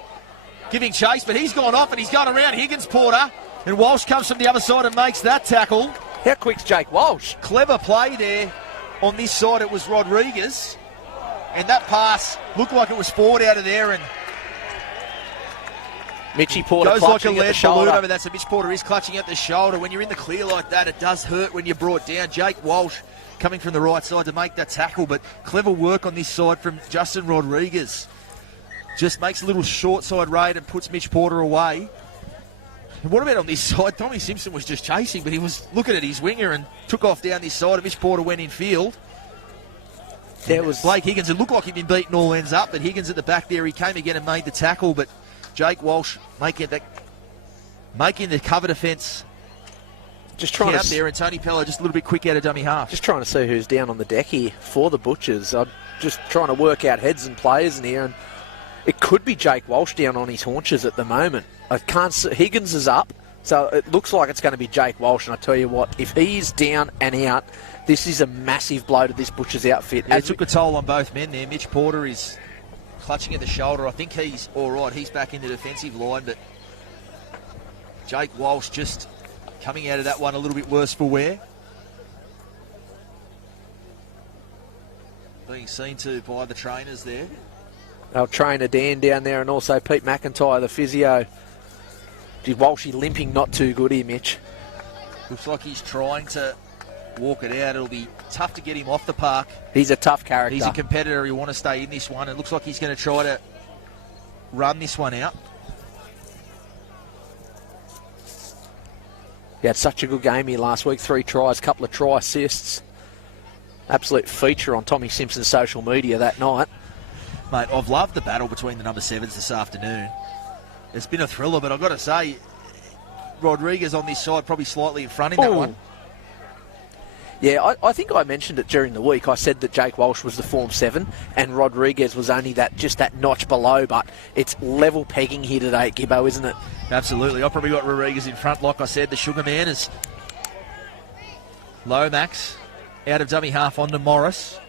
giving chase, but he's gone off and he's gone around Higgins Porter, and Walsh comes from the other side and makes that tackle. How quick's Jake Walsh? Clever play there. On this side, it was Rodriguez, and that pass looked like it was forward out of there, and Mitchy Porter goes like a clutching at the lead shoulder. balloon over that. So Mitch Porter is clutching at the shoulder. When you're in the clear like that, it does hurt when you're brought down. Jake Walsh coming from the right side to make that tackle, but clever work on this side from Justin Rodriguez. Just makes a little short side raid and puts Mitch Porter away. And what about on this side? Tommy Simpson was just chasing, but he was looking at his winger and took off down this side, and Mitch Porter went in field. There was Blake Higgins. It looked like he'd been beaten all ends up, but Higgins at the back there, he came again and made the tackle, but Jake Walsh making the cover defence just trying out there, and Tony Pello just a little bit quick out of dummy half. Just trying to see who's down on the deck here for the Butchers. I'm just trying to work out heads and players in here, and it could be Jake Walsh down on his haunches at the moment. I can't see. Higgins is up, so it looks like it's going to be Jake Walsh, and I tell you what, if he's down and out, this is a massive blow to this Butchers outfit. It took a toll on both men there. Mitch Porter is clutching at the shoulder. I think he's all right. He's back in the defensive line, but Jake Walsh just coming out of that one a little bit worse for wear. Being seen to by the trainers there. Our trainer Dan down there, and also Pete McIntyre, the physio. Gee, Walshy limping not too good here, Mitch. Looks like he's trying to walk it out. It'll be tough to get him off the park. He's a tough character. He's a competitor. He'll want to stay in this one. It looks like he's going to try to run this one out. He had such a good game here last week. 3 tries, couple of try assists. Absolute feature on Tommy Simpson's social media that night. Mate, I've loved the battle between the number 7s this afternoon. It's been a thriller, but I've got to say, Rodriguez on this side probably slightly in front in that one. Yeah, I think I mentioned it during the week. I said that Jake Walsh was the form 7 and Rodriguez was only just that notch below, but it's level pegging here today at Gibbo, isn't it? Absolutely. I've probably got Rodriguez in front. Like I said, the Sugar Man is Lomax out of dummy half onto Morris.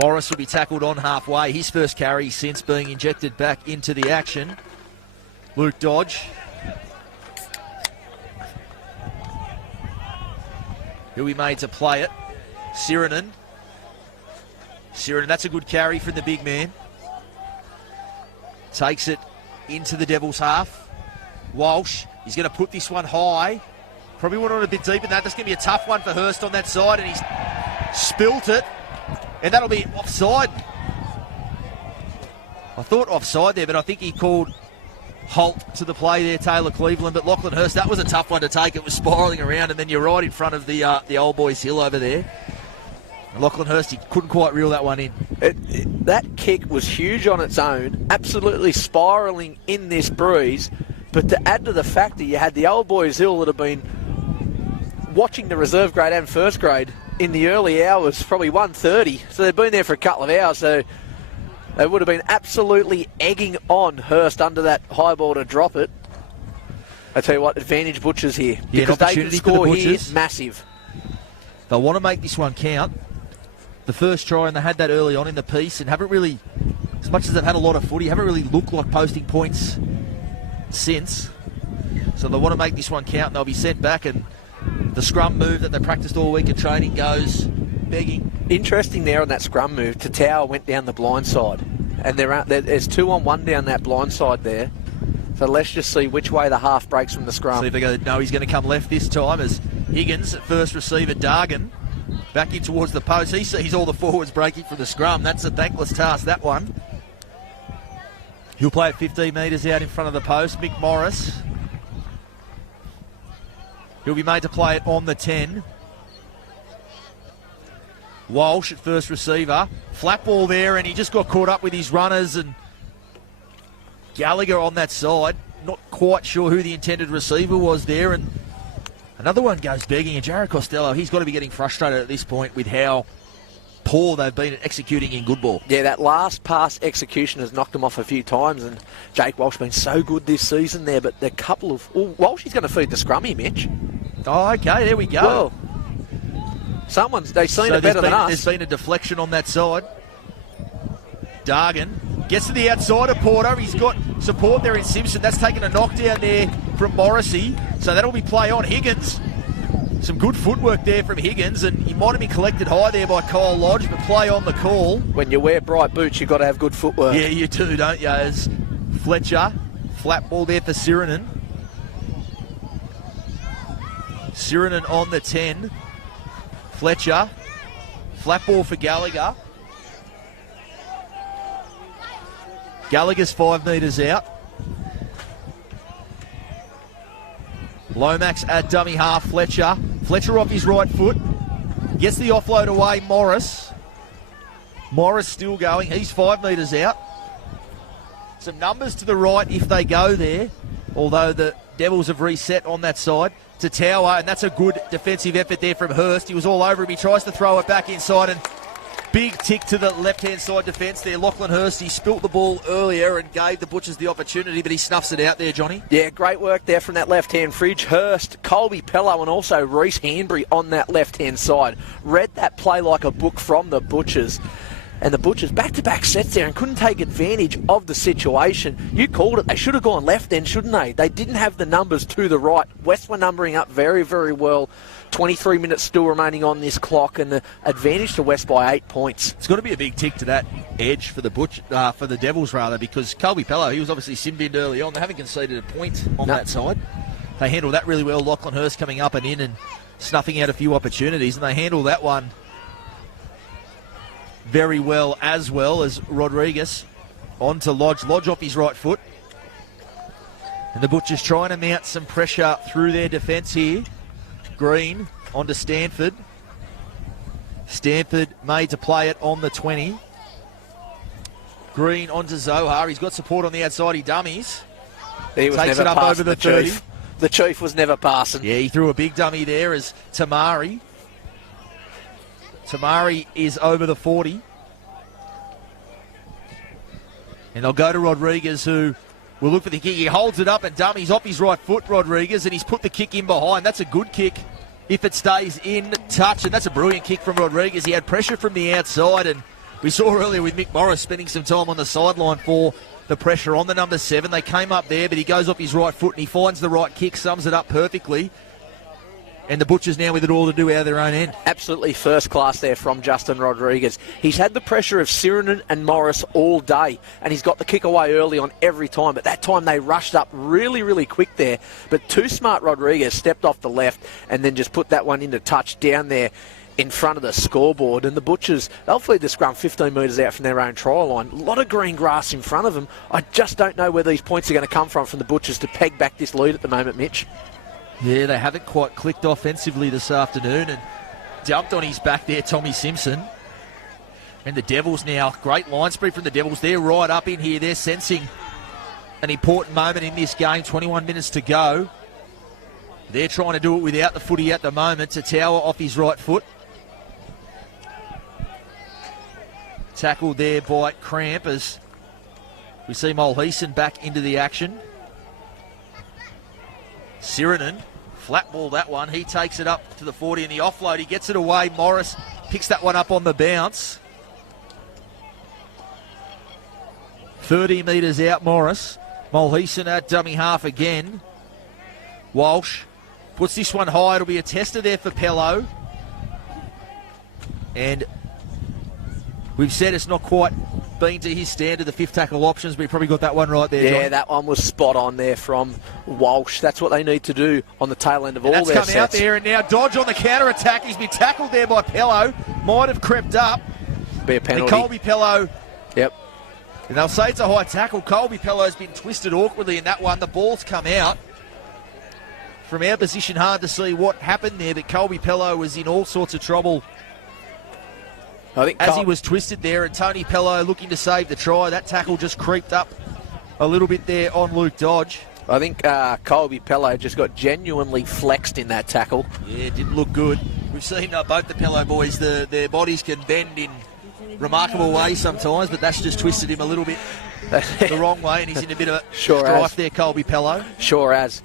Morris will be tackled on halfway. His first carry since being injected back into the action. Luke Dodge. He'll be made to play it. Sirinen, that's a good carry from the big man. Takes it into the Devils' half. Walsh, he's going to put this one high. Probably want it a bit deep in that. That's going to be a tough one for Hurst on that side, and he's spilt it. And that'll be offside. I thought offside there, but I think he called halt to the play there, Taylor Cleveland. But Lachlan Hurst, that was a tough one to take. It was spiralling around, and then you're right in front of the old boys' hill over there. Lachlan Hurst, he couldn't quite reel that one in. That kick was huge on its own, absolutely spiralling in this breeze. But to add to the fact that you had the old boys' hill that have been watching the reserve grade and first grade in the early hours, probably 1:30. So they've been there for a couple of hours. So They would have been absolutely egging on Hurst under that high ball to drop it. I tell you what, advantage Butchers here. Yeah, because they can score here, Butchers. massive. They'll want to make this one count. The first try, and they had that early on in the piece, and haven't really, as much as they've had a lot of footy, haven't really looked like posting points since. So they want to make this one count, and they'll be sent back, and the scrum move that they practiced all week in training goes begging. Interesting there on that scrum move. Thirroul went down the blind side, and there's 2-on-1 down that blind side there. So let's just see which way the half breaks from the scrum. See if they go, no, he's going to come left this time as Higgins at first receiver, Dargan, back in towards the post. He sees all the forwards breaking from the scrum. That's a thankless task, that one. He'll play it 15 metres out in front of the post. Mick Morris. He'll be made to play it on the 10. Walsh at first receiver. Flat ball there, and he just got caught up with his runners, and Gallagher on that side. Not quite sure who the intended receiver was there, and another one goes begging, and Jared Costello, he's got to be getting frustrated at this point with how poor they've been at executing in good ball. Yeah, that last pass execution has knocked them off a few times, and Jake Walsh been so good this season there, but the couple of... Oh, Walsh is going to feed the scrummy, Mitch. Oh, okay, there we go. Well, they've seen it better than us. There's been a deflection on that side. Dargan gets to the outside of Porter. He's got support there in Simpson. That's taken a knockdown there from Morrissey. So that'll be play on Higgins. Some good footwork there from Higgins, and he might have been collected high there by Kyle Lodge, but play on the call. When you wear bright boots, you've got to have good footwork. Yeah, you do, don't you? As Fletcher, flat ball there for Sirinen. Sirinen on the 10. Fletcher, flat ball for Gallagher. Gallagher's 5 metres out. Lomax at dummy half, Fletcher. Fletcher off his right foot. Gets the offload away, Morris. Morris still going. He's 5 metres out. Some numbers to the right if they go there, although the Devils have reset on that side to Tower, and that's a good defensive effort there from Hurst. He was all over him. He tries to throw it back inside, and big tick to the left-hand side defence there. Lachlan Hurst, he spilt the ball earlier and gave the Butchers the opportunity, but he snuffs it out there, Johnny. Yeah, great work there from that left-hand fridge. Hurst, Colby Pello, and also Reece Hanbury on that left-hand side. Read that play like a book from the Butchers. And the Butchers back-to-back sets there and couldn't take advantage of the situation. You called it. They should have gone left then, shouldn't they? They didn't have the numbers to the right. West were numbering up very, very well. 23 minutes still remaining on this clock, and the advantage to West by 8 points. It's got to be a big tick to that edge for the Devils, rather, because Colby Pello, he was obviously sin-binned early on. They haven't conceded a point on that side. They handled that really well. Lachlan Hurst coming up and in and snuffing out a few opportunities, and they handled that one very well as Rodriguez on to Lodge. Lodge off his right foot. And the Butchers trying to mount some pressure through their defence here. Green onto Stanford. Stanford made to play it on the 20. Green onto Zohar. He's got support on the outside. He dummies. He was Takes never it up over the 30. Chief. The Chief was never passing. Yeah, he threw a big dummy there as Tamari. Tamari is over the 40. And they'll go to Rodriguez, who will look for the kick. He holds it up and dummies off his right foot, Rodriguez, and he's put the kick in behind. That's a good kick if it stays in touch, and that's a brilliant kick from Rodriguez. He had pressure from the outside, and we saw earlier with Mick Morris spending some time on the sideline for the pressure on the number 7. They came up there, but he goes off his right foot and he finds the right kick, sums it up perfectly. And the Butchers now with it all to do out of their own end. Absolutely first class there from Justin Rodriguez. He's had the pressure of Sirinen and Morris all day, and he's got the kick away early on every time. But that time they rushed up really, really quick there. But too smart Rodriguez stepped off the left and then just put that one into touch down there in front of the scoreboard. And the Butchers, they'll feed the scrum 15 metres out from their own trial line. A lot of green grass in front of them. I just don't know where these points are going to come from the Butchers to peg back this lead at the moment, Mitch. Yeah, they haven't quite clicked offensively this afternoon, and dumped on his back there, Tommy Simpson. And the Devils now, great line speed from the Devils. They're right up in here. They're sensing an important moment in this game. 21 minutes to go. They're trying to do it without the footy at the moment. To Tower off his right foot. tackled there by Cramp as we see Mulheason back into the action. Sirinen, flat ball that one. He takes it up to the 40 in the offload. He gets it away. Morris picks that one up on the bounce. 30 metres out, Morris. Mulheason at dummy half again. Walsh puts this one high. It'll be a tester there for Pello. And we've said it's not quite been to his standard, the fifth tackle options, but he probably got that one right there, Yeah, John. that one was spot on there from Walsh. That's what they need to do on the tail end of all their sets. That's come out there, and now Dodge on the counter-attack. He's been tackled there by Pello. Might have crept up. Be a penalty. And Colby Pello. Yep. And they'll say it's a high tackle. Colby Pello's been twisted awkwardly in that one. The ball's come out. From our position, hard to see what happened there, but Colby Pello was in all sorts of trouble I think as he was twisted there, and Tony Pello looking to save the try. That tackle just creeped up a little bit there on Luke Dodge. I think Colby Pello just got genuinely flexed in that tackle. Yeah, it didn't look good. We've seen both the Pello boys, their bodies can bend in remarkable ways sometimes, but that's just twisted him a little bit the wrong way, and he's in a bit of a strife there, Colby Pello. Sure as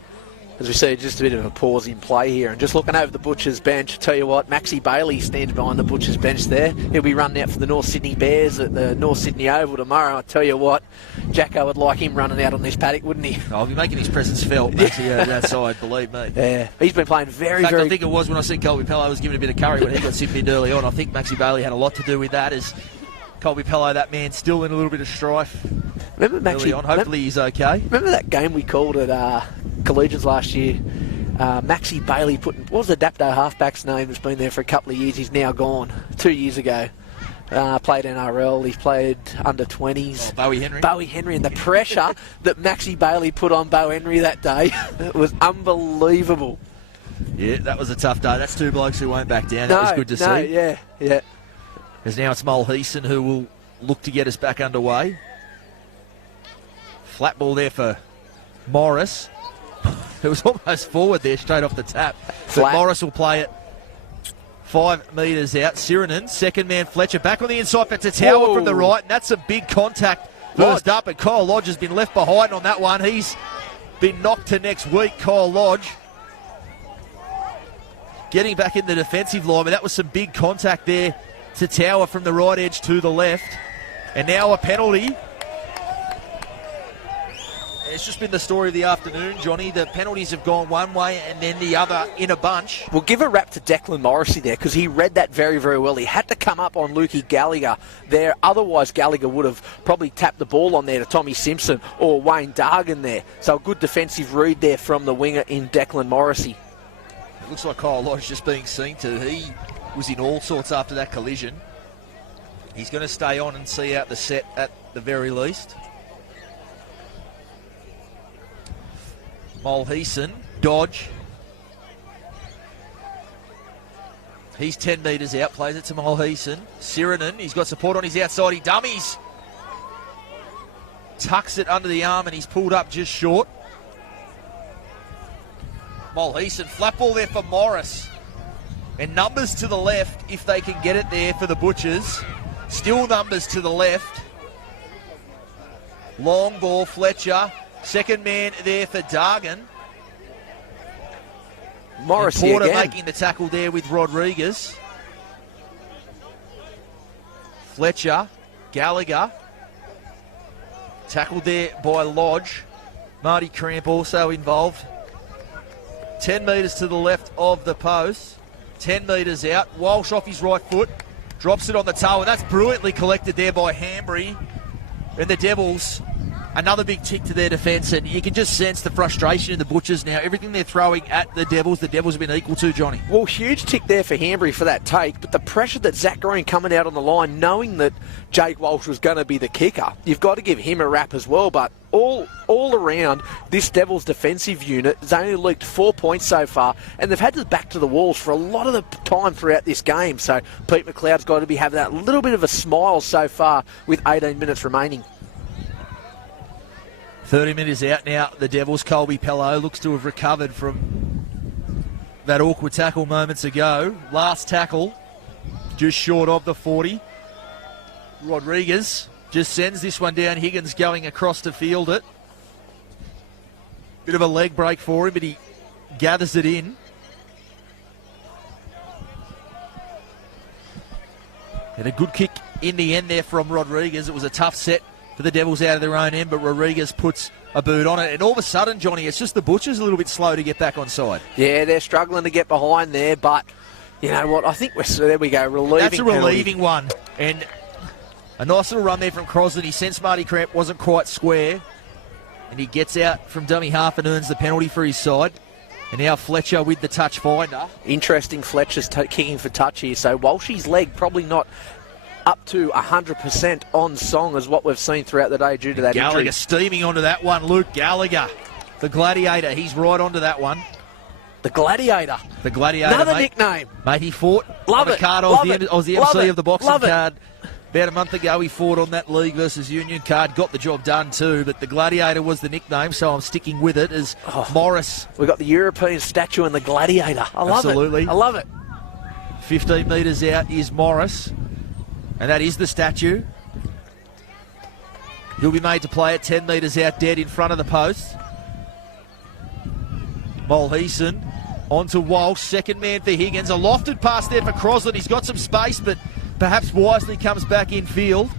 we see, just a bit of a pause in play here. And just looking over the Butchers bench, tell you what, Maxie Bailey stands behind the Butchers bench there. He'll be running out for the North Sydney Bears at the North Sydney Oval tomorrow. I tell you what, Jacko would like him running out on this paddock, wouldn't he? I'll be making his presence felt, Maxie, that side, believe me. Yeah, he's been playing very, in fact, very... I think it was when I said Colby Pello was given a bit of curry when he got sit-binned early on. I think Maxie Bailey had a lot to do with that, as Colby Pello, that man, still in a little bit of strife. Remember Maxie, early on. Hopefully he's okay. Remember that game we called at Collegians last year? Maxie Bailey what was the Dapto halfback's name that's been there for a couple of years? He's now gone. 2 years ago. Played NRL. He's played under 20s. Bowie Henry. Bowie Henry, and the pressure that Maxie Bailey put on Bo Henry that day was unbelievable. Yeah, that was a tough day. That's two blokes who won't back down. That was good to see. Yeah. Because now it's Mulheason who will look to get us back underway. Flat ball there for Morris. It was almost forward there, straight off the tap. But Morris will play it 5 metres out. Sirinen, second man Fletcher, back on the inside for Thirroul from the right, and that's a big contact. First up, and Kyle Lodge has been left behind on that one. He's been knocked to next week, Kyle Lodge. Getting back in the defensive line, but that was some big contact there to Tower from the right edge to the left. And now a penalty. It's just been the story of the afternoon, Johnny. The penalties have gone one way and then the other in a bunch. We'll give a rap to Declan Morrissey there, because he read that very, very well. He had to come up on Lukey Gallagher there. Otherwise, Gallagher would have probably tapped the ball on there to Tommy Simpson or Wayne Dargan there. So a good defensive read there from the winger in Declan Morrissey. It looks like Kyle Lodge just being seen to. He was in all sorts after that collision. He's going to stay on and see out the set at the very least. Mulheason, Dodge. He's 10 metres out, plays it to Mulheason. Sirinen, he's got support on his outside, he dummies. Tucks it under the arm and he's pulled up just short. Mulheason, flat ball there for Morris. And numbers to the left if they can get it there for the Butchers. Still numbers to the left. Long ball, Fletcher. Second man there for Dargan. Morrissey Porter again. making the tackle there with Rodriguez. Fletcher, Gallagher. Tackled there by Lodge. Marty Cramp also involved. 10 metres to the left of the post. 10 metres out. Walsh off his right foot. Drops it on the toe, and that's brilliantly collected there by Hanbury. And the Devils, another big tick to their defence, and you can just sense the frustration in the Butchers now. Everything they're throwing at the Devils have been equal to, Johnny. Well, huge tick there for Hanbury for that take, but the pressure that Zach Green coming out on the line, knowing that Jake Walsh was going to be the kicker, you've got to give him a rap as well. But all around, this Devils defensive unit has only leaked 4 points so far, and they've had to back to the walls for a lot of the time throughout this game. So Pete McLeod's got to be having that little bit of a smile so far with 18 minutes remaining. 30 minutes out now, the Devils. Colby Pello looks to have recovered from that awkward tackle moments ago. Last tackle, just short of the 40. Rodriguez just sends this one down. Higgins going across to field it. Bit of a leg break for him, but he gathers it in. And a good kick in the end there from Rodriguez. It was a tough set for the Devils out of their own end, but Rodriguez puts a boot on it. And all of a sudden, Johnny, it's just the Butchers a little bit slow to get back on side. Yeah, they're struggling to get behind there, but you know what? I think there we go, relieving. That's a relieving one. And a nice little run there from Crosland. He sensed Marty Cramp wasn't quite square. And he gets out from dummy half and earns the penalty for his side. And now Fletcher with the touch finder. Interesting, Fletcher's kicking for touch here. So Walshy's leg probably not up to 100% on song as what we've seen throughout the day due to that Gallagher injury. steaming onto that one. Luke Gallagher, the Gladiator. He's right onto that one. The Gladiator. The Gladiator, Another mate. nickname. Mate, he fought Love on it. the card. I was the MC of the boxing card. About a month ago, he fought on that League versus Union card, got the job done too, but the Gladiator was the nickname, so I'm sticking with it as Morris. We've got the European statue and the Gladiator. I love Absolutely. it. I love it. 15 metres out is Morris, and that is the statue. He'll be made to play at 10 metres out dead in front of the post. Mulheason onto Walsh, second man for Higgins. A lofted pass there for Crosland. He's got some space, but perhaps wisely comes back in field.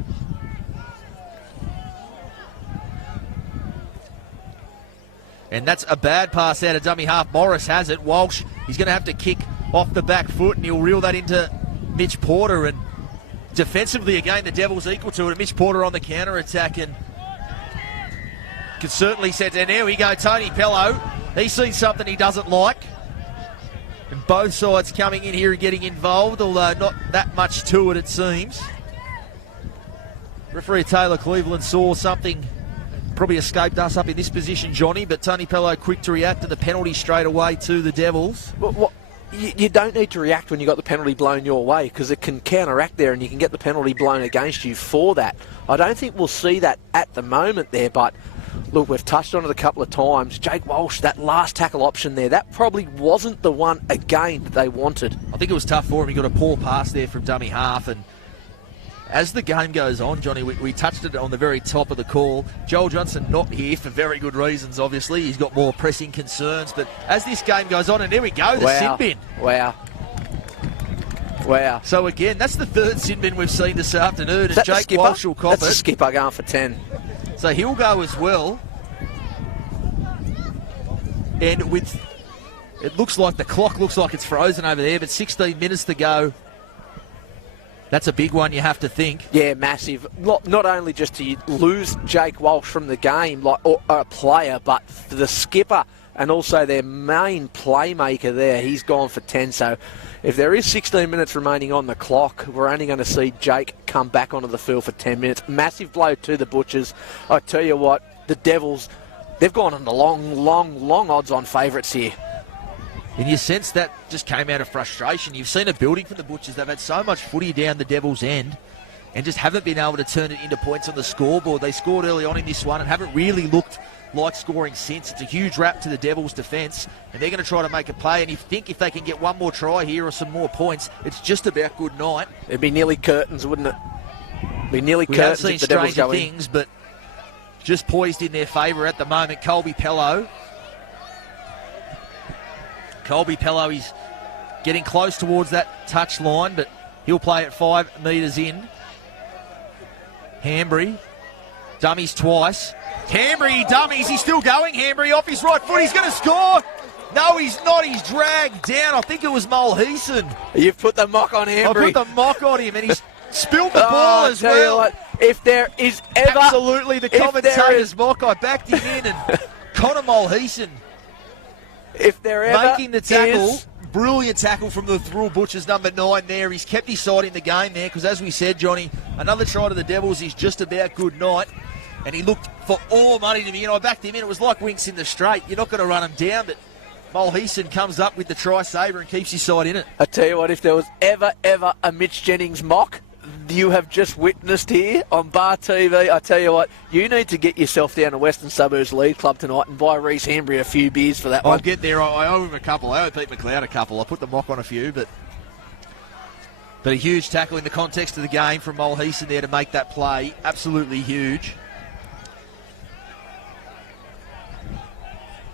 And that's a bad pass out of dummy half. Morris has it. Walsh, he's going to have to kick off the back foot, and he'll reel that into Mitch Porter. And defensively, again, the Devils equal to it. And Mitch Porter on the counter-attack and can certainly set. And there we go, Tony Pello. He's seen something he doesn't like. And both sides coming in here and getting involved, although not that much to it seems. Referee Taylor Cleveland saw something probably escaped us up in this position, Johnny, but Tony Pello quick to react to the penalty straight away to the Devils. You don't need to react when you got the penalty blown your way, because it can counteract there and you can get the penalty blown against you for that. I don't think we'll see that at the moment there, but look, we've touched on it a couple of times. Jake Walsh, that last tackle option there, that probably wasn't the one again that they wanted. I think it was tough for him. He got a poor pass there from dummy half, and as the game goes on, Johnny, we touched it on the very top of the call. Joel Johnson not here for very good reasons, obviously. He's got more pressing concerns. But as this game goes on, and there we go, the sin bin. Wow. So again, that's the third sin bin we've seen this afternoon. And Jake Walsh will cop it. That's the skipper going for 10. So he'll go as well. And with, it looks like the clock looks like it's frozen over there, but 16 minutes to go. That's a big one, you have to think. Yeah, massive. Not only just to lose Jake Walsh from the game, or a player, but for the skipper and also their main playmaker there. He's gone for 10. So if there is 16 minutes remaining on the clock, we're only going to see Jake come back onto the field for 10 minutes. Massive blow to the Butchers. I tell you what, the Devils, they've gone on the long odds-on favourites here. And you sense that just came out of frustration. You've seen a building from the Butchers. They've had so much footy down the Devils' end and just haven't been able to turn it into points on the scoreboard. They scored early on in this one and haven't really looked like scoring since. It's a huge rap to the Devils' defence, and they're going to try to make a play. And you think if they can get one more try here or some more points, it's just about good night. It'd be nearly curtains, wouldn't it? Be nearly we curtains have seen if the Devils stranger go in. things, but just poised in their favour at the moment. Colby Pello, he's getting close towards that touch line, but he'll play it 5 metres in. Hambry, dummies twice. Hambry, dummies, he's still going. Hambry off his right foot, he's going to score. No, he's not, he's dragged down. I think it was Mulheason. You've put the mock on Hambry. I put the mock on him, and he's spilled the ball as tell you well. what, if there is ever... Absolutely, the commentator's mock, I backed him in, and Connor Mulheason, if there ever making the tackle, is... brilliant tackle from the Thirroul Butchers, number 9 there. He's kept his side in the game there because, as we said, Johnny, another try to the Devils is just about good night. And he looked for all money to me, and I backed him in. It was like winks in the straight. You're not going to run him down, but Mulheason comes up with the try-saver and keeps his side in it. I tell you what, if there was ever a Mitch Jennings mock, you have just witnessed here on Bar TV. I tell you what, you need to get yourself down to Western Suburbs League Club tonight and buy Reece Hambry a few beers for that one. I'll get there. I owe him a couple. I owe Pete McLeod a couple. I put the mock on a few, but But a huge tackle in the context of the game from Mulheason there to make that play. Absolutely huge.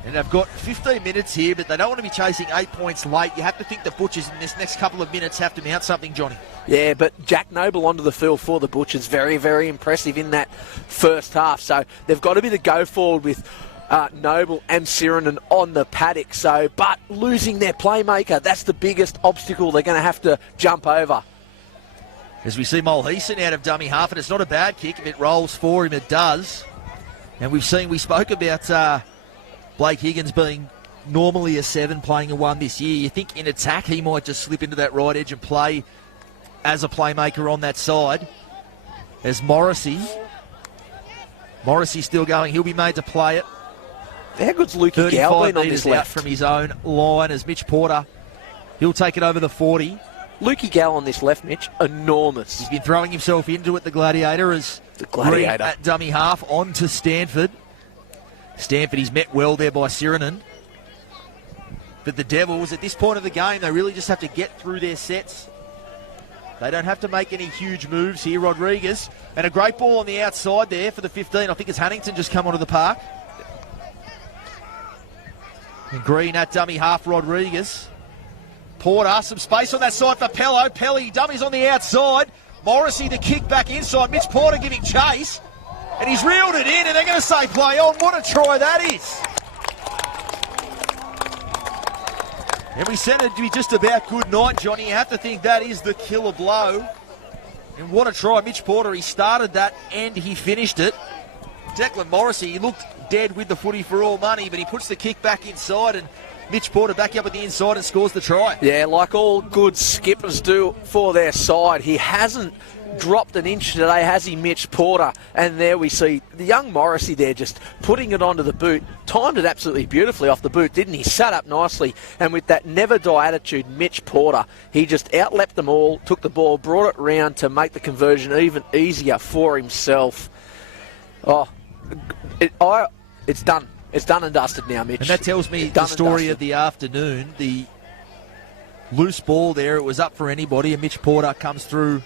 And they've got 15 minutes here, but they don't want to be chasing 8 points late. You have to think the Butchers in this next couple of minutes have to mount something, Johnny. Yeah, but Jack Noble onto the field for the Butchers. Very, very impressive in that first half. So they've got to be the go forward with Noble and Sirinen on the paddock. So, but losing their playmaker, that's the biggest obstacle they're going to have to jump over. As we see Mulheason out of dummy half, and it's not a bad kick. If it rolls for him, it does. And we spoke about Blake Higgins being normally a 7, playing a 1 this year. You think in attack he might just slip into that right edge and play as a playmaker on that side. As Morrissey's still going. He'll be made to play it. How good's Lukey Galvin on this left? From his own line as Mitch Porter. He'll take it over the 40. Lukey Gal on this left, Mitch, enormous. He's been throwing himself into it, the Gladiator, as Green at dummy half on to Stanford. Stanford, he's met well there by Sirinen. But the Devils, at this point of the game, they really just have to get through their sets. They don't have to make any huge moves here. Rodriguez, and a great ball on the outside there for the 15. I think it's Huntington just come onto the park. And Green at dummy half, Rodriguez. Porter, some space on that side for Pello. Pelly, dummies on the outside. Morrissey, the kick back inside. Mitch Porter giving chase. And he's reeled it in, and they're going to say play on. What a try that is. And we sent it to be just about good night, Johnny. You have to think that is the killer blow. And what a try. Mitch Porter, he started that and he finished it. Declan Morrissey, he looked dead with the footy for all money, but he puts the kick back inside, and Mitch Porter back up at the inside and scores the try. Yeah, like all good skippers do for their side. He hasn't dropped an inch today, has he, Mitch Porter? And there we see the young Morrissey there just putting it onto the boot. Timed it absolutely beautifully off the boot, didn't he? Sat up nicely, and with that never-die attitude, Mitch Porter, he just outleapt them all, took the ball, brought it round to make the conversion even easier for himself. It's done. It's done and dusted now, Mitch. And that tells me the story of the afternoon. The loose ball there, it was up for anybody, and Mitch Porter comes through,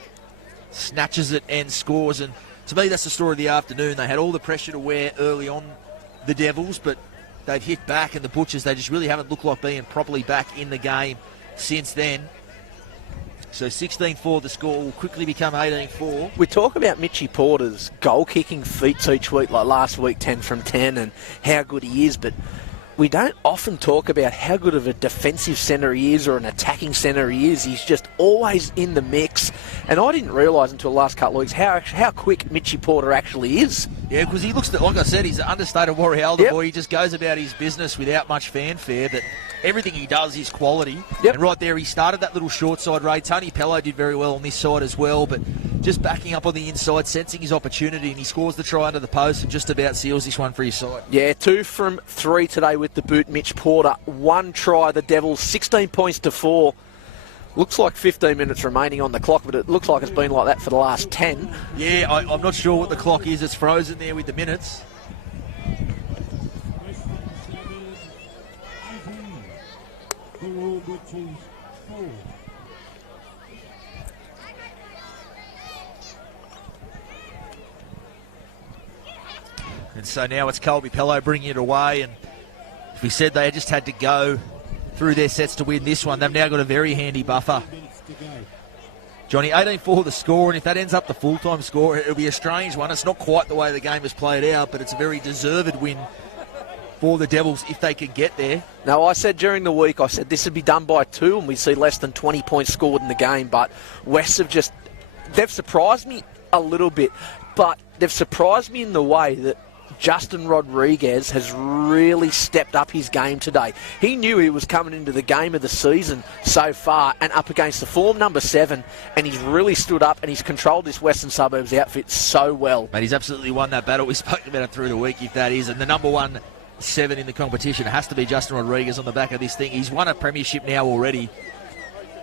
snatches it and scores. And to me, that's the story of the afternoon. They had all the pressure to wear early on, the Devils, but they've hit back, and the Butchers, they just really haven't looked like being properly back in the game since then. So 16-4 the score will quickly become 18-4. We talk about Mitchy Porter's goal-kicking feats each week, like last week 10 from 10, and how good he is, but we don't often talk about how good of a defensive centre he is or an attacking centre he is. He's just always in the mix. And I didn't realise until the last couple of weeks how quick Mitchy Porter actually is. Yeah, because he looks, like I said, he's an understated Warrior boy. He just goes about his business without much fanfare, but everything he does is quality. Yep. And right there, he started that little short side raid. Tony Pello did very well on this side as well, but just backing up on the inside, sensing his opportunity, and he scores the try under the post and just about seals this one for his side. Yeah, 2 from 3 today with the boot, Mitch Porter. 1 try, the Devils, 16 points to 4. Looks like 15 minutes remaining on the clock, but it looks like it's been like that for the last 10. Yeah, I'm not sure what the clock is. It's frozen there with the minutes. And so now it's Colby Pello bringing it away, and if we said they just had to go through their sets to win this one, they've now got a very handy buffer. Johnny, 18-4 the score, and if that ends up the full-time score, it'll be a strange one. It's not quite the way the game has played out, but it's a very deserved win for the Devils if they can get there. No, I said during the week, I said this would be done by 2 and we'd see less than 20 points scored in the game, but West have they've surprised me a little bit, but they've surprised me in the way that Justin Rodriguez has really stepped up his game today. He knew he was coming into the game of the season so far and up against the form number 7, and he's really stood up and he's controlled this Western Suburbs outfit so well. Mate, he's absolutely won that battle. We spoke about it through the week, if that is, and the number 1 7 in the competition has to be Justin Rodriguez on the back of this thing. He's won a premiership now already,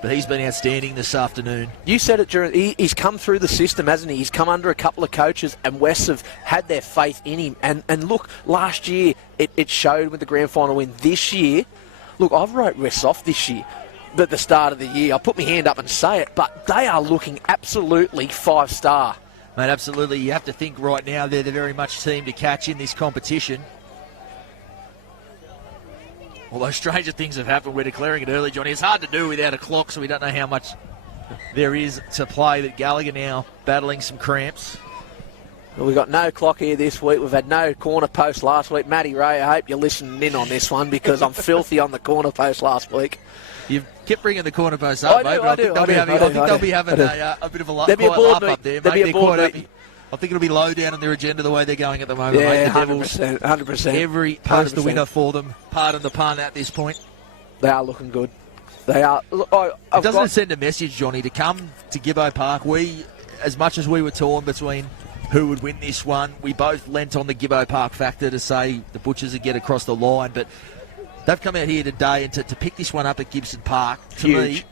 but he's been outstanding this afternoon. You said it he's come through the system, hasn't he? He's come under a couple of coaches, and West have had their faith in him. And look, last year it showed with the grand final win. This year, look, I've wrote West off this year. at the start of the year. I'll put my hand up and say it, but they are looking absolutely 5-star. Mate, absolutely. You have to think right now they're the very much team to catch in this competition. Although stranger things have happened, we're declaring it early, Johnny. It's hard to do without a clock, so we don't know how much there is to play. But Gallagher now battling some cramps. Well, we've got no clock here this week. We've had no corner post last week. Matty Ray, I hope you're listening in on this one because I'm filthy on the corner post last week. You've kept bringing the corner post up, mate. I think they'll be having a bit of a laugh up there, mate. I think it'll be low down on their agenda the way they're going at the moment, yeah, mate. The Devils, 100%. Every poster winner for them, pardon the pun at this point. They are looking good. They are. It doesn't send a message, Johnny, to come to Gibbo Park. We, as much as we were torn between who would win this one, we both lent on the Gibbo Park factor to say the Butchers would get across the line, but they've come out here today and to pick this one up at Gibson Park. To me,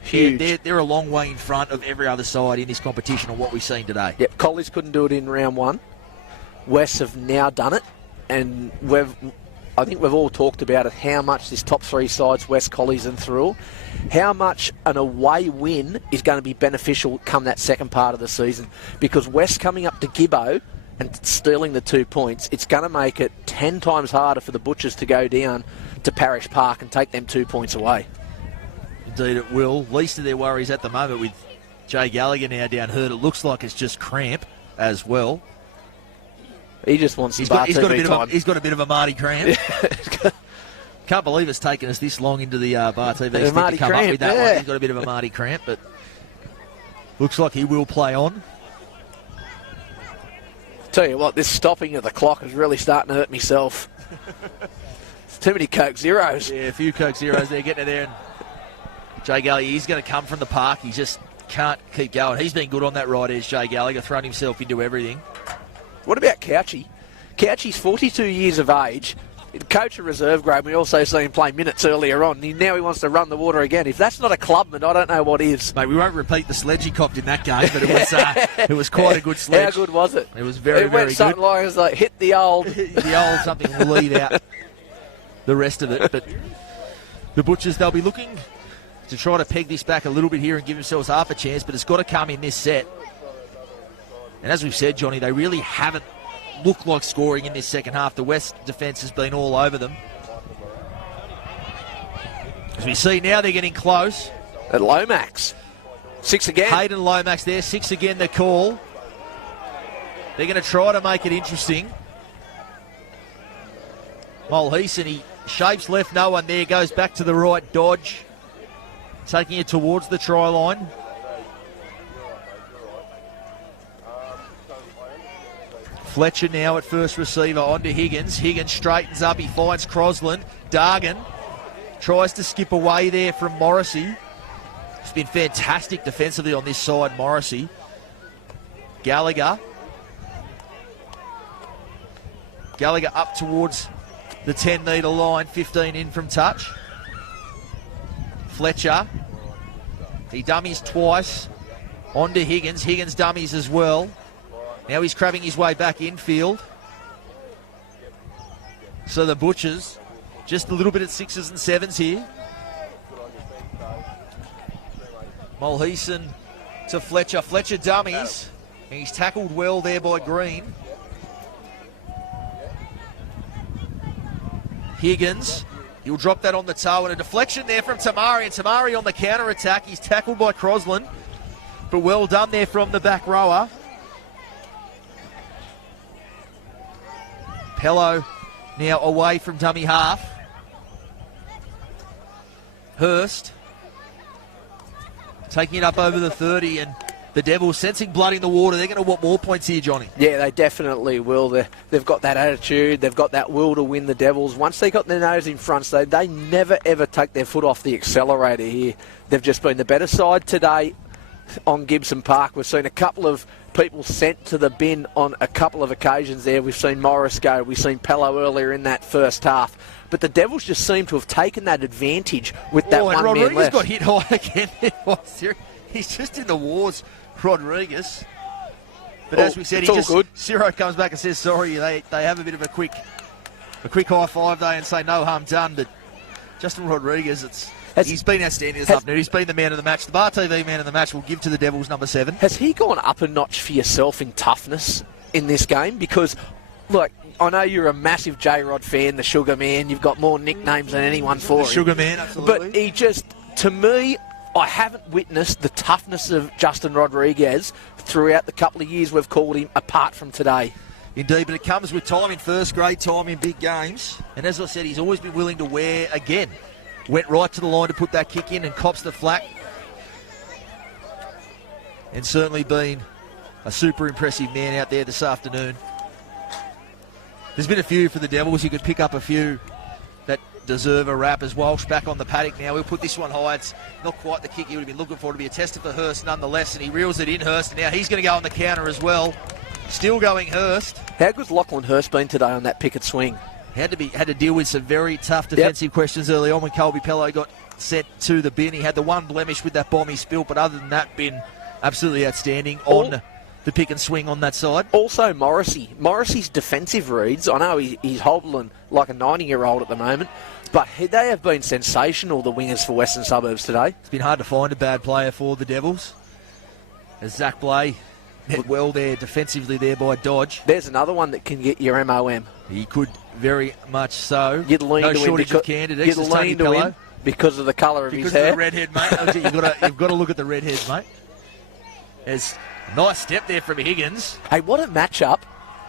they're a long way in front of every other side in this competition on what we've seen today. Yep, Collies couldn't do it in round one. West have now done it, and I think we've all talked about it, how much this top three sides, West, Collies and Thirroul, how much an away win is going to be beneficial come that second part of the season. Because West coming up to Gibbo and stealing the 2 points, it's going to make it 10 times harder for the Butchers to go down to Parish Park and take them 2 points away. Indeed it will. Least of their worries at the moment with Jay Gallagher now down hurt. It looks like it's just cramp as well. He just wants he's got a bit of a Marty cramp. Can't believe it's taken us this long into the Bar TV to come up with that one. He's got a bit of a Marty cramp, but looks like he will play on. Tell you what, this stopping of the clock is really starting to hurt myself. It's too many Coke Zeros. Yeah, a few Coke Zeros there, getting it there. And Jay Gallagher, he's going to come from the park. He just can't keep going. He's been good on that right edge, Jay Gallagher, throwing himself into everything. What about Couchy? Couchy's 42 years of age. Coach of reserve grade. We also see him play minutes earlier on. Now he wants to run the water again. If that's not a clubman, I don't know what is. Mate, we won't repeat the sledge he copped in that game, but it was quite a good sledge. How good was it? It was very, very good. It went something like, it was like hit the old something. We'll leave out the rest of it. But the Butchers, they'll be looking to try to peg this back a little bit here and give themselves half a chance, but it's got to come in this set. And as we've said, Johnny, they really haven't looked like scoring in this second half. The West defence has been all over them. As we see now, they're getting close. At Lomax. 6 again. Hayden Lomax there. 6 again, the call. They're going to try to make it interesting. Mulheason, he shapes left, no one there. Goes back to the right, Dodge. Taking it towards the try line. Fletcher now at first receiver, on to Higgins. Higgins straightens up, he finds Crosland. Dargan tries to skip away there from Morrissey. It's been fantastic defensively on this side, Morrissey. Gallagher up towards the 10-metre line, 15 in from touch. Fletcher, he dummies twice. On to Higgins. Higgins dummies as well. Now he's crabbing his way back infield. So the Butchers, just a little bit at 6s and 7s here. Mulheason to Fletcher. Fletcher dummies. And he's tackled well there by Green. Higgins, he'll drop that on the toe, and a deflection there from Tamari. And Tamari on the counter-attack. He's tackled by Crosland. But well done there from the back rower. Pello now away from dummy half. Hurst taking it up over the 30, and the Devils sensing blood in the water. They're going to want more points here, Johnny. Yeah, they definitely will. They've got that attitude. They've got that will to win the Devils. Once they got their nose in front, so they never, ever take their foot off the accelerator here. They've just been the better side today on Gibson Park. We've seen a couple of people sent to the bin on a couple of occasions there. We've seen Morris go. We've seen Pello earlier in that first half. But the Devils just seem to have taken that advantage with that one Rodriguez man left. Got hit high again. He's just in the wars, Rodriguez. But as we said, Ciro comes back and says sorry. They have a bit of a quick high five there and say no harm done. But Justin Rodriguez, He's been outstanding this afternoon. He's been the man of the match. The Bar TV man of the match will give to the Devils number 7. Has he gone up a notch for yourself in toughness in this game? Because, look, I know you're a massive J-Rod fan, the Sugar Man. You've got more nicknames than anyone for him. The Sugar Man, absolutely. But he just, to me, I haven't witnessed the toughness of Justin Rodriguez throughout the couple of years we've called him, apart from today. Indeed, but it comes with time in first grade, time in big games. And as I said, he's always been willing to wear again. Went right to the line to put that kick in and cops the flack. And certainly been a super impressive man out there this afternoon. There's been a few for the Devils. You could pick up a few that deserve a wrap as Walsh back on the paddock now. We'll put this one high. It's not quite the kick he would have been looking for. To be a tester for Hurst nonetheless, and he reels it in, Hurst. And now he's going to go on the counter as well. Still going Hurst. How good's Lachlan Hurst been today on that picket swing? Had to deal with some very tough defensive questions early on when Colby Pello got sent to the bin. He had the one blemish with that bomb he spilled, but other than that, been absolutely outstanding on the pick and swing on that side. Also, Morrissey's defensive reads, I know he's hobbling like a 90-year-old at the moment, but they have been sensational, the wingers for Western Suburbs today. It's been hard to find a bad player for the Devils. As Zach Blay met well there defensively there by Dodge. There's another one that can get your MOM. He could very much so. You'd lean no to shortage him of candidates. You'd lean to him because of the colour of his hair. Because of the redhead, mate. You've got to look at the redheads, mate. There's a nice step there from Higgins. Hey, what a matchup,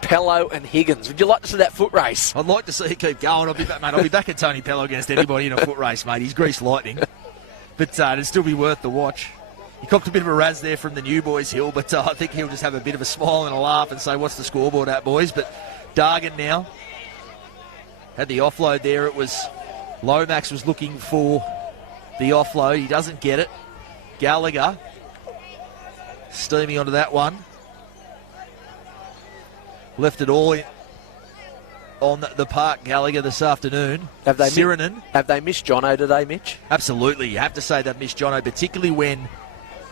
Pello and Higgins. Would you like to see that foot race? I'd like to see it keep going. I'll be back at Tony Pello against anybody in a foot race, mate. He's greased lightning. But it'd still be worth the watch. He copped a bit of a razz there from the new boys, Hill, but I think he'll just have a bit of a smile and a laugh and say, what's the scoreboard at, boys? But Dargan now had the offload there. It was Lomax was looking for the offload. He doesn't get it. Gallagher steaming onto that one. Left it all on the park, Gallagher, this afternoon. Have they missed Jono today, Mitch? Absolutely. You have to say they've missed Jono, particularly when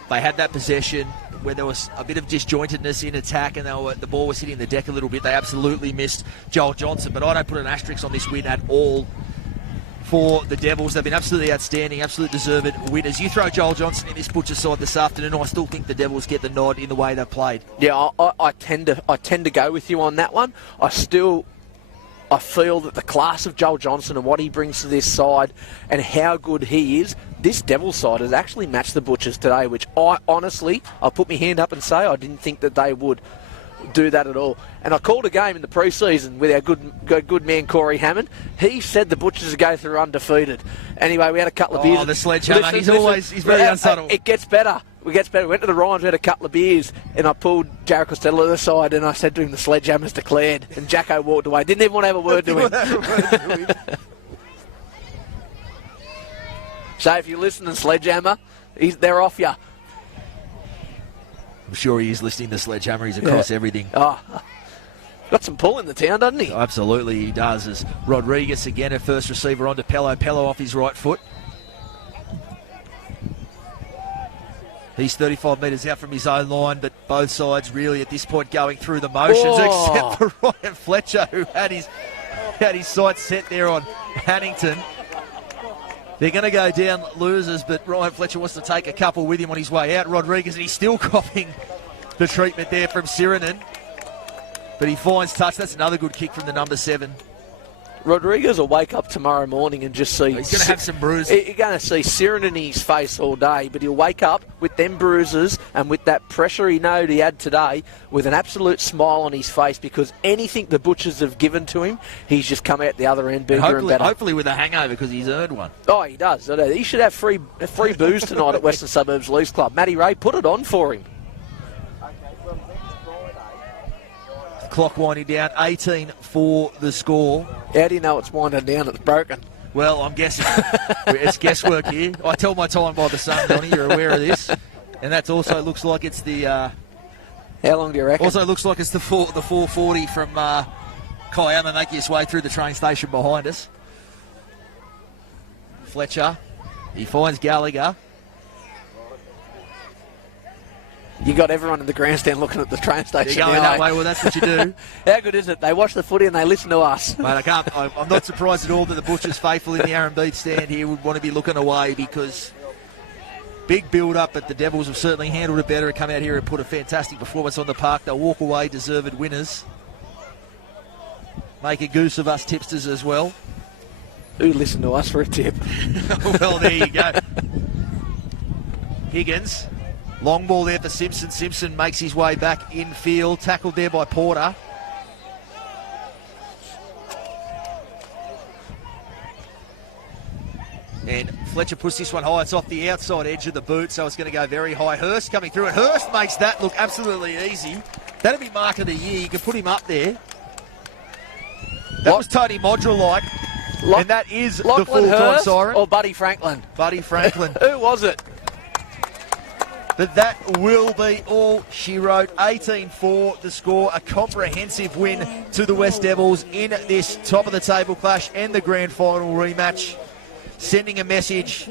they had that possession where there was a bit of disjointedness in attack and the ball was hitting the deck a little bit. They absolutely missed Joel Johnson, but I don't put an asterisk on this win at all for the Devils. They've been absolutely outstanding, absolutely deserved winners. You throw Joel Johnson in this butcher side this afternoon, I still think the Devils get the nod in the way they've played. Yeah, I tend to go with you on that one. I feel that the class of Joel Johnson and what he brings to this side and how good he is, this Devils side has actually matched the Butchers today, which I'll put my hand up and say I didn't think that they would do that at all. And I called a game in the pre-season with our good man Corey Hammond. He said the Butchers would go through undefeated. Anyway, we had a couple of beers. Oh, the sledgehammer. He's very unsubtle. It gets better. We went to the Ryans, we had a couple of beers, and I pulled Jared Costello to the side, and I said to him, the sledgehammer's declared. And Jacko walked away. Didn't even want to have a word to him. So if you're listening, Sledgehammer, they're off you. I'm sure he is listening to Sledgehammer. He's across everything. Oh, got some pull in the town, doesn't he? Oh, absolutely, he does. As Rodriguez again, a first receiver onto Pello. Pello off his right foot. He's 35 metres out from his own line, but both sides really at this point going through the motions, except for Ryan Fletcher, who had his sights set there on Hannington. They're going to go down losers, but Ryan Fletcher wants to take a couple with him on his way out. Rodriguez, and he's still coughing the treatment there from Sirinen. But he finds touch. That's another good kick from the number 7. Rodriguez will wake up tomorrow morning and just see... He's going to have some bruises. You're going to see Sirinen in his face all day, but he'll wake up with them bruises and with that pressure he knowed he had today with an absolute smile on his face, because anything the Butchers have given to him, he's just come out the other end bigger and better. Hopefully with a hangover, because he's earned one. Oh, he does. He should have free booze tonight at Western Suburbs Leagues Club. Matty Ray, put it on for him. Clock winding down, 18 for the score. How do you know it's winding down? It's broken. Well, I'm guessing. It's guesswork here. I tell my time by the sun, Donnie. You're aware of this. And that also looks like it's the... How long do you reckon? Also looks like it's the 440 from Kiama making his way through the train station behind us. Fletcher. He finds Gallagher. You got everyone in the grandstand looking at the train station. You're going now, that way, well, that's what you do. How good is it? They watch the footy and they listen to us. Mate, I'm not surprised at all that the Butchers faithful in the Aaron Beat stand here would want to be looking away, because big build-up, but the Devils have certainly handled it better and come out here and put a fantastic performance on the park. They'll walk away deserved winners. Make a goose of us tipsters as well. Who listened to us for a tip? Well, there you go. Higgins. Long ball there for Simpson. Simpson makes his way back infield. Tackled there by Porter. And Fletcher puts this one high. It's off the outside edge of the boot, so it's going to go very high. Hurst coming through, and Hurst makes that look absolutely easy. That'll be mark of the year. You can put him up there. That was Tony Modrell-like. And that is the full-time Hurst siren. or Buddy Franklin? Buddy Franklin. Who was it? But that will be all she wrote. 18-4 the score. A comprehensive win to the West Devils in this top-of-the-table clash and the grand final rematch. Sending a message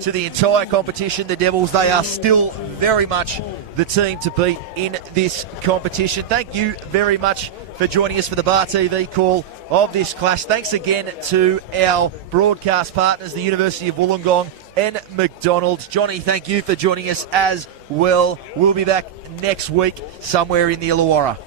to the entire competition. The Devils, they are still very much the team to beat in this competition. Thank you very much for joining us for the Bar TV call of this clash. Thanks again to our broadcast partners, the University of Wollongong and McDonald's. Johnny, thank you for joining us as well. We'll be back next week somewhere in the Illawarra.